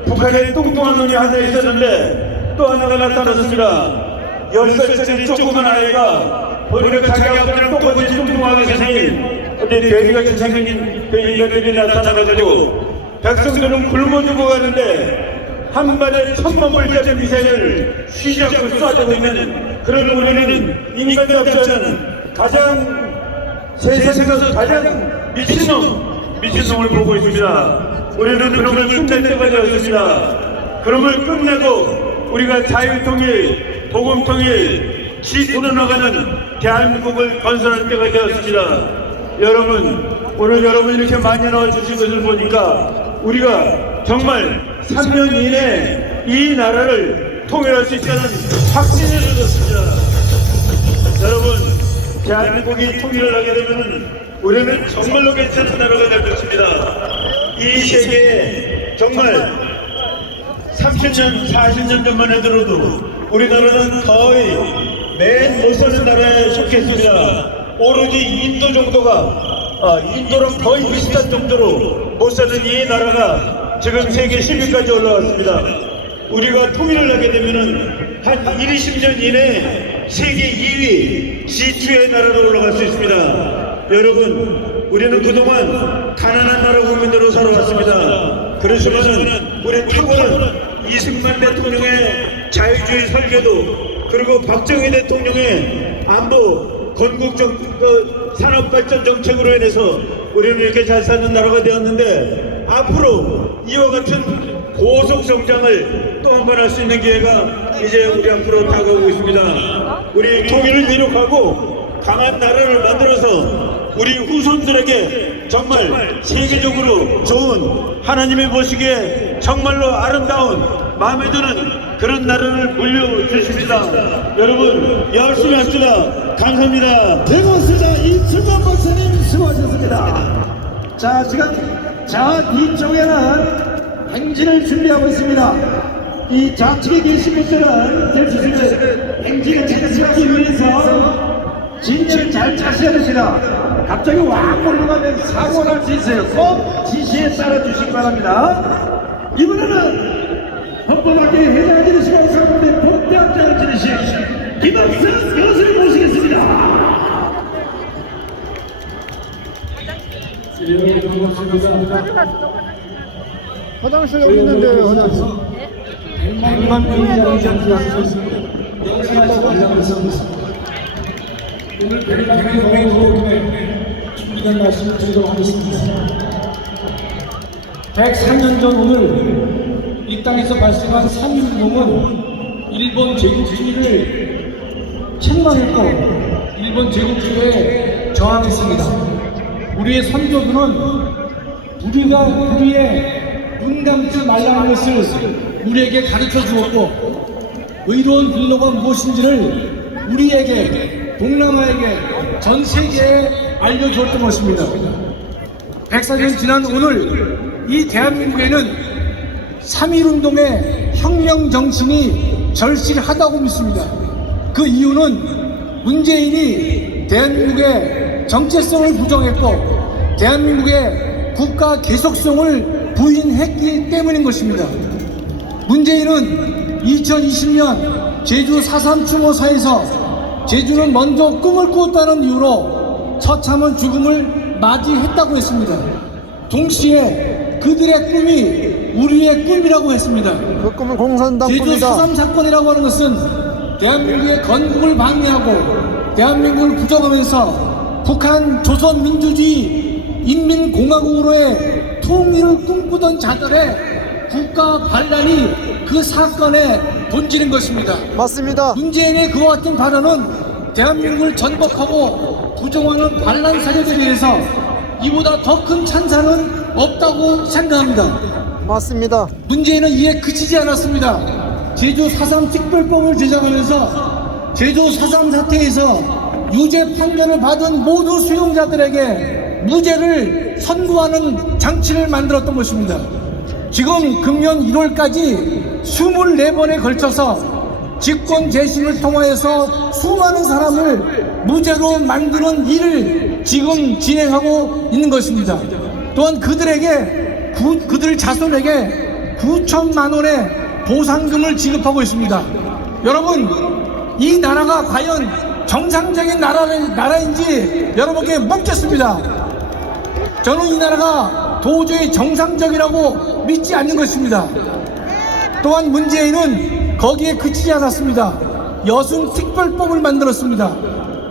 북한에 뚱뚱한 놈이 하나 있었는데 또 하나가 나타났습니다. 10살짜리 조그만 아이가 우리가 자기 아버지랑 똑같이 뚱뚱하게 생긴 어디 돼지같이 생긴 그 인간들이 나타나가지고 백성들은 굶어 죽어가는데 한 발에 1000만 불짜리 미사일을 쉬지 않고 쏴대고 있는 그런 우리는 인간답지 않은 가장 세상에서 가장 미친놈을 보고 있습니다. 우리는 그놈을 끝낼 때가 되었습니다. 그놈을 끝내고 우리가 자유통일, 복음통일, 지구로 나가는 대한민국을 건설할 때가 되었습니다. 여러분, 오늘 여러분 이렇게 많이 나와주신 것을 보니까 우리가 정말 3년 이내에 이 나라를 통일할 수 있다는 확신이 들었습니다. 여러분, 대한민국이 통일을 하게 되면 우리는 정말로 괜찮은 나라가 될 것입니다. 이 세계에 정말 30년, 40년 전만 해들어도 우리나라는 거의 맨 못사는 나라에 속했습니다. 오로지 인도 정도가 인도랑 거의 비슷한 정도로 못사는 이 나라가 지금 세계 10위까지 올라왔습니다. 우리가 통일을 하게 되면은 한 20년 이내에 세계 2위 G2의 나라로 올라갈 수 있습니다. 여러분, 우리는 그동안 가난한 나라 국민으로 살아왔습니다. 그렇지만은 우리 탁월한 이승만 대통령의 자유주의 설계도, 그리고 박정희 대통령의 안보 건국적 산업발전 정책으로 인해서 우리는 이렇게 잘 사는 나라가 되었는데, 앞으로 이와 같은 고속 성장을 또 한 번 할 수 있는 기회가 이제 우리 앞으로 다가오고 있습니다. 우리 통일을 이룩하고 강한 나라를 만들어서 우리 후손들에게 정말 세계적으로 좋은, 하나님이 보시기에 정말로 아름다운, 마음에 드는 그런 나라를 물려주십니다. 여러분 열심히 합시다. 감사합니다. 네, 고맙습니다. 이춘남 박사님 수고하셨습니다. 자, 지금 저 뒤쪽에는 행진을 준비하고 있습니다. 이 좌측에 계신 분들은 될 수 있는 행진을 찾기 위해서 진지를 잘 짜셔야 됩니다. 갑자기 확 몰고 가면 사고가 날 수 있어요. 꼭 지시에 따라 주시기 바랍니다. 이번에는 헌법학교에 해당되시고 상권의 복대학장을 지내신 김학선 교수를 모시겠습니다. 화장실 여기 있는데 화장실. 100만 명이 오늘 대통령의 도움에 준비된 말씀을 드리도록 하겠습니다. 104년 전 오늘 이 땅에서 발생한 3.1운동은 일본 제국주의를 책망했고 일본 제국주의에 저항했습니다. 우리의 선조들은 우리의 눈 감지 말라는 것을 우리에게 가르쳐 주었고, 의로운 분노가 무엇인지를 우리에게, 동남아에게, 전 세계에 알려주었던 것입니다. 104년 지난 오늘 이 대한민국에는 3.1운동의 혁명 정신이 절실하다고 믿습니다. 그 이유는 문재인이 대한민국의 정체성을 부정했고 대한민국의 국가 계속성을 부인했기 때문인 것입니다. 문재인은 2020년 제주 4.3 추모사에서 제주는 먼저 꿈을 꾸었다는 이유로 처참한 죽음을 맞이했다고 했습니다. 동시에 그들의 꿈이 우리의 꿈이라고 했습니다. 그 꿈은 공산당 제주 꿈이다. 4.3 사건이라고 하는 것은 대한민국의 건국을 방해하고 대한민국을 부정하면서 북한 조선민주주의 인민공화국으로의 통일을 꿈꾸던 자들의 국가 반란이 그 사건의 본질인 것입니다. 맞습니다. 문재인의 그와 같은 발언은 대한민국을 전복하고 부정하는 반란 사례들에 대해서 이보다 더 큰 찬사는 없다고 생각합니다. 맞습니다. 문재인은 이에 그치지 않았습니다. 제주 4.3 특별법을 제정하면서 제주 4.3 사태에서 유죄 판결을 받은 모든 수용자들에게 무죄를 선고하는 장치를 만들었던 것입니다. 지금 금년 1월까지 24번에 걸쳐서 직권 재심을 통하여서 수많은 사람을 무죄로 만드는 일을 지금 진행하고 있는 것입니다. 또한 그들 자손에게 9천만 원의 보상금을 지급하고 있습니다. 여러분, 이 나라가 과연 정상적인 나라인지 여러분께 묻겠습니다. 저는 이 나라가 도저히 정상적이라고 믿지 않는 것입니다. 또한 문재인은 거기에 그치지 않았습니다. 여순 특별법을 만들었습니다.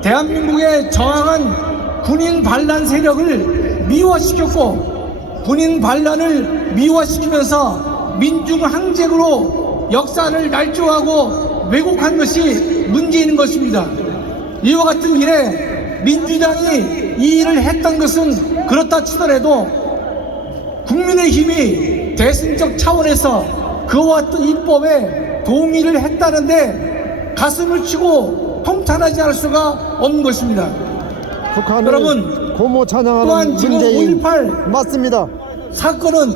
대한민국에 저항한 군인 반란 세력을 미화시켰고 군인 반란을 미화시키면서 민중 항쟁으로 역사를 날조하고 왜곡한 것이 문제인 것입니다. 이와 같은 일에 민주당이 이 일을 했던 것은 그렇다 치더라도 국민의힘이 대승적 차원에서 그와 같은 입법에 동의를 했다는데 가슴을 치고 통탄하지 않을 수가 없는 것입니다. 북한을 여러분, 고모 찬양하는 또한 지금 문재인 5.18 맞습니다. 사건은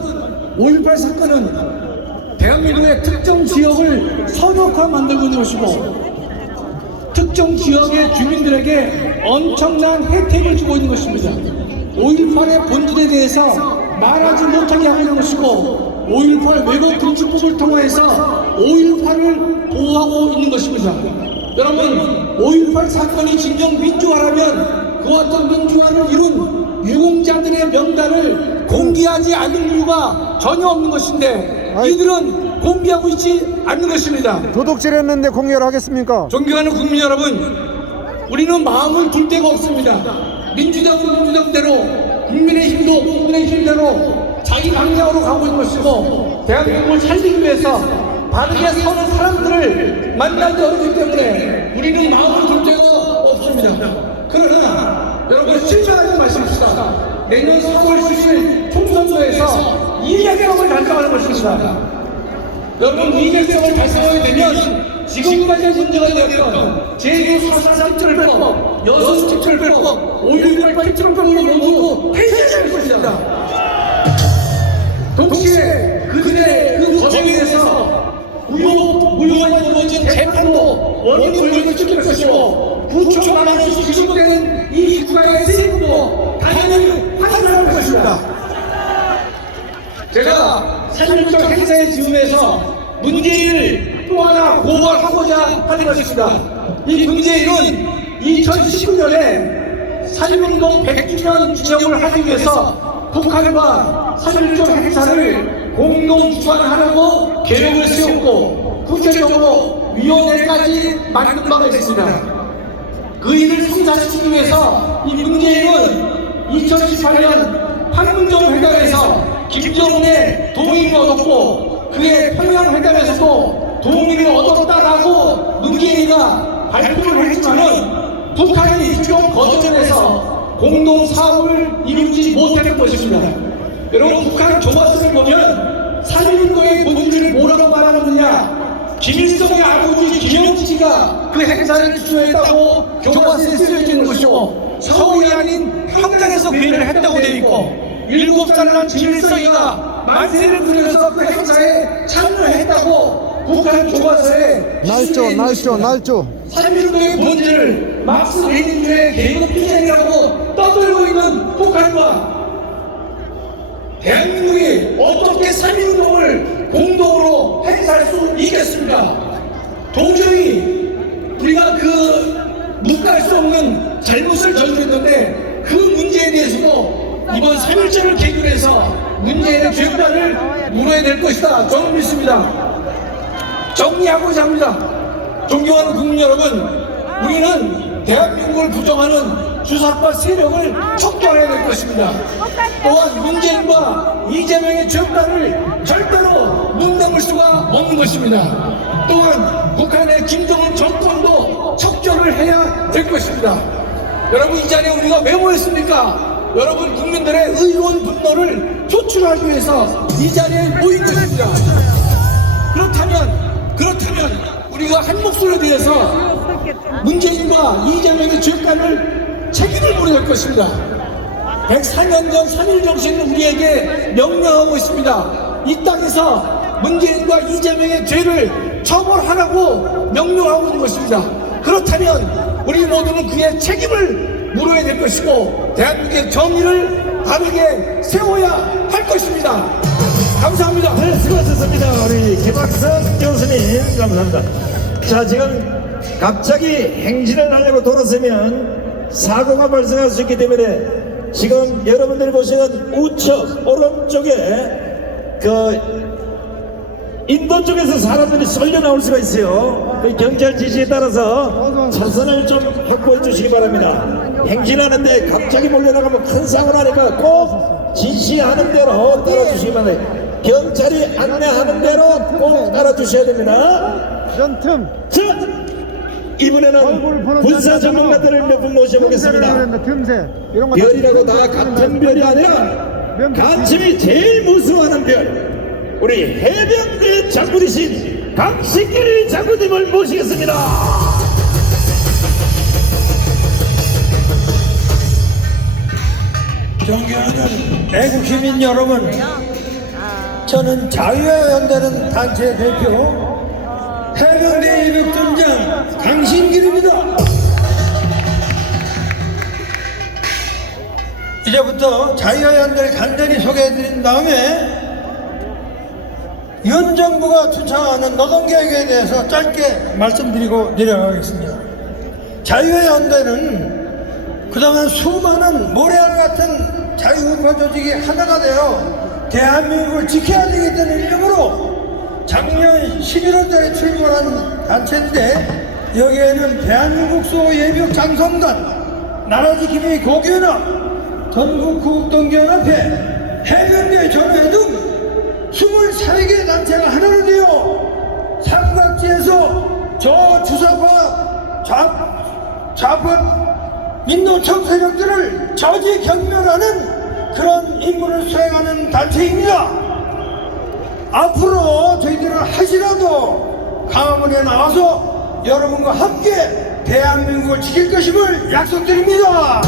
대한민국의 특정 지역을 선역화 만들고 있는 것이고 특정 지역의 주민들에게 엄청난 혜택을 주고 있는 것입니다. 5.18의 본질에 대해서 말하지 못하게 하고 있는 것이고 5.18 왜곡 금지법을 통해서 5.18을 보호하고 있는 것입니다. 여러분, 5.18 사건이 진정 민주화라면 그와 같은 민주화를 이룬 유공자들의 명단을 공개하지 않을 이유가 전혀 없는 것인데 이들은 공개하고 있지 않는 것입니다. 도둑질했는데 공개를 하겠습니까? 존경하는 국민 여러분, 우리는 마음을 둘 데가 없습니다. 민주당은 민주당대로, 국민의힘도 국민의힘대로 자기 방향으로 가고 있는 것이고 대한민국을 살리기 위해서 바르게 서는 사람들을 만나기 어렵기 때문에 우리는 마음을 둘 데가 없습니다. 그러나 여러분, 실천하지 마십시다. 내년 4월 10일 총선거에서 이재명을 달성하는 것입니다. 여러분, 이재명을 달성하게 되면 지금까지 문제가 되었던 제주 4.3 특별법, 여순 특별법, 5.18 특별법을 모두 폐지할 것입니다. 동시에 그들의 그 과정에서 무효하게 이루어진 재판도 원인 불명을 지킬 것이고 9천만 원씩 지급된 이 국가의 세금도 당연히 환수할 것입니다. 제가 3.1절 행사의 즈음에서 문재인을 또 하나 고발하고자 하는 것입니다. 이 문재인은 2019년에 3.1운동 100주년 기념을 하기 위해서 북한과 3.1절 행사를 공동 주관하려고 계획을 세웠고 구체적으로 위원회까지 만든 바가 있습니다. 그 일을 성사시키기 위해서 이 문재인은 2018년 판문점 회담에서 김정은의 동의를 얻었고 그의 평양 회담에서도 동의를 얻었다라고 문재인이가 발표를 했지만은 북한이 최종 거절해서 공동 사업을 이루지 못했던 것입니다. 여러분, 북한 교과서를 보면 3.1운동의 본질을 뭐라고 말하느냐? 김일성의 아버지 김영지가 그 행사를 주도했다고 교과서에 쓰여져 있는 것이고, 서울이 아닌 평양에서 그 일을 했다고 되어 있고, 7살을 난 김일성이가 만세를 부려서 그 행사에 참여했다고 북한 교과서에 날조 3.1운동의 본질을 막스 레닌주의 계급 투쟁이라고 떠들고 있는 북한과 대한민국이 어떻게 3.1운동을 공동으로 행사할 수 있겠습니까? 도저히 우리가 묵갈 수 없는 잘못을 저질렀는데, 그 문제에 대해서도 이번 3.1절을 계기로 해서 문재인의 죄값을 물어야 될 것이다, 저는 믿습니다. 정리하고자 합니다. 존경하는 국민 여러분, 우리는 대한민국을 부정하는 주사파 세력을 척결해야 될 것입니다. 또한 문재인과 이재명의 죄값을 절대로 눈담을 수가 없는 것입니다. 또한 북한의 김정은 정권도 척결을 해야 될 것입니다. 여러분, 이 자리에 우리가 왜 모였습니까? 여러분 국민들의 의로운 분노를 표출하기 위해서 이 자리에 모인 것입니다. 그렇다면 우리가 한 목소리에 대해서 문재인과 이재명의 죄값을 책임을 물어야 할 것입니다. 104년 전 3.1 정신은 우리에게 명령하고 있습니다. 이 땅에서 문재인과 이재명의 죄를 처벌하라고 명령하고 있는 것입니다. 그렇다면 우리 모두는 그의 책임을 물어야 될 것이고, 대한민국의 정의를 바르게 세워야 할 것입니다. 감사합니다. 네, 수고하셨습니다. 우리 김학성 교수님, 감사합니다. 자, 지금 갑자기 행진을 하려고 돌아서면 사고가 발생할 수 있기 때문에, 지금 여러분들이 보시는 우측 오른쪽에 인도 쪽에서 사람들이 쏠려 나올 수가 있어요. 그 경찰 지시에 따라서 차선을 좀 확보해 주시기 바랍니다. 행진하는데 갑자기 몰려나가면 큰 사고 나니까 꼭 지시하는 대로 따라주시기 바랍니다. 경찰이 안내하는 대로 꼭 따라주셔야 됩니다. 자, 이번에는 군사 전문가들을 몇 분 모셔보겠습니다. 별이라고 다 같은 별이 아니라 간첩이 제일 무서워하는 별, 우리 해병대 장군이신 강식길 장군님을 모시겠습니다. 존경하는 애국 시민 여러분, 저는 자유연대는 단체 대표 해병대 예비역전장 강신길입니다. 이제부터 자유연대를 간단히 소개해드린 다음에 윤 정부가 추천하는 노동계획에 대해서 짧게 말씀드리고 내려가겠습니다. 자유연대는 그동안 수많은 모래알 같은 자유우파 조직이 하나가 되어 대한민국을 지켜야 되겠다는 일념으로 작년 11월달에 출범한 단체인데, 여기에는 대한민국 수 예비역 장성단, 나라지킴이 고교연합, 전국구국동기연합회, 해병대 전회 등 23개 단체가 하나로 되어 삼각지에서 저 주사파 좌파 민노총 세력들을 저지 경멸하는 그런 임무를 수행하는 단체입니다. 앞으로 저희들은 하시라도 강화문에 나와서 여러분과 함께 대한민국을 지킬 것임을 약속드립니다.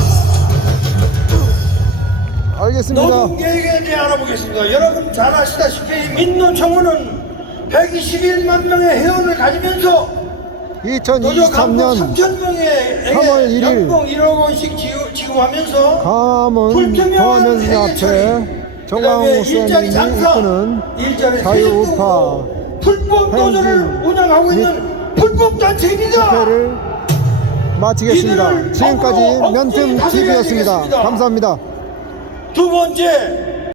알겠습니다. 노동계획에 대해 알아보겠습니다. 여러분 잘 아시다시피 민노총은 121만 명의 회원을 가지면서 2023년 3천 명의 3월 1일 연봉 1억 원씩 지급하면서 강화문 통화면세합회 정광호 수행이 이끄는 자유우파 불법 노조를 운영하고 있는 불법 단체입니다. 집회를 마치겠습니다. 지금까지 면틈 TV였습니다. 감사합니다. 두 번째,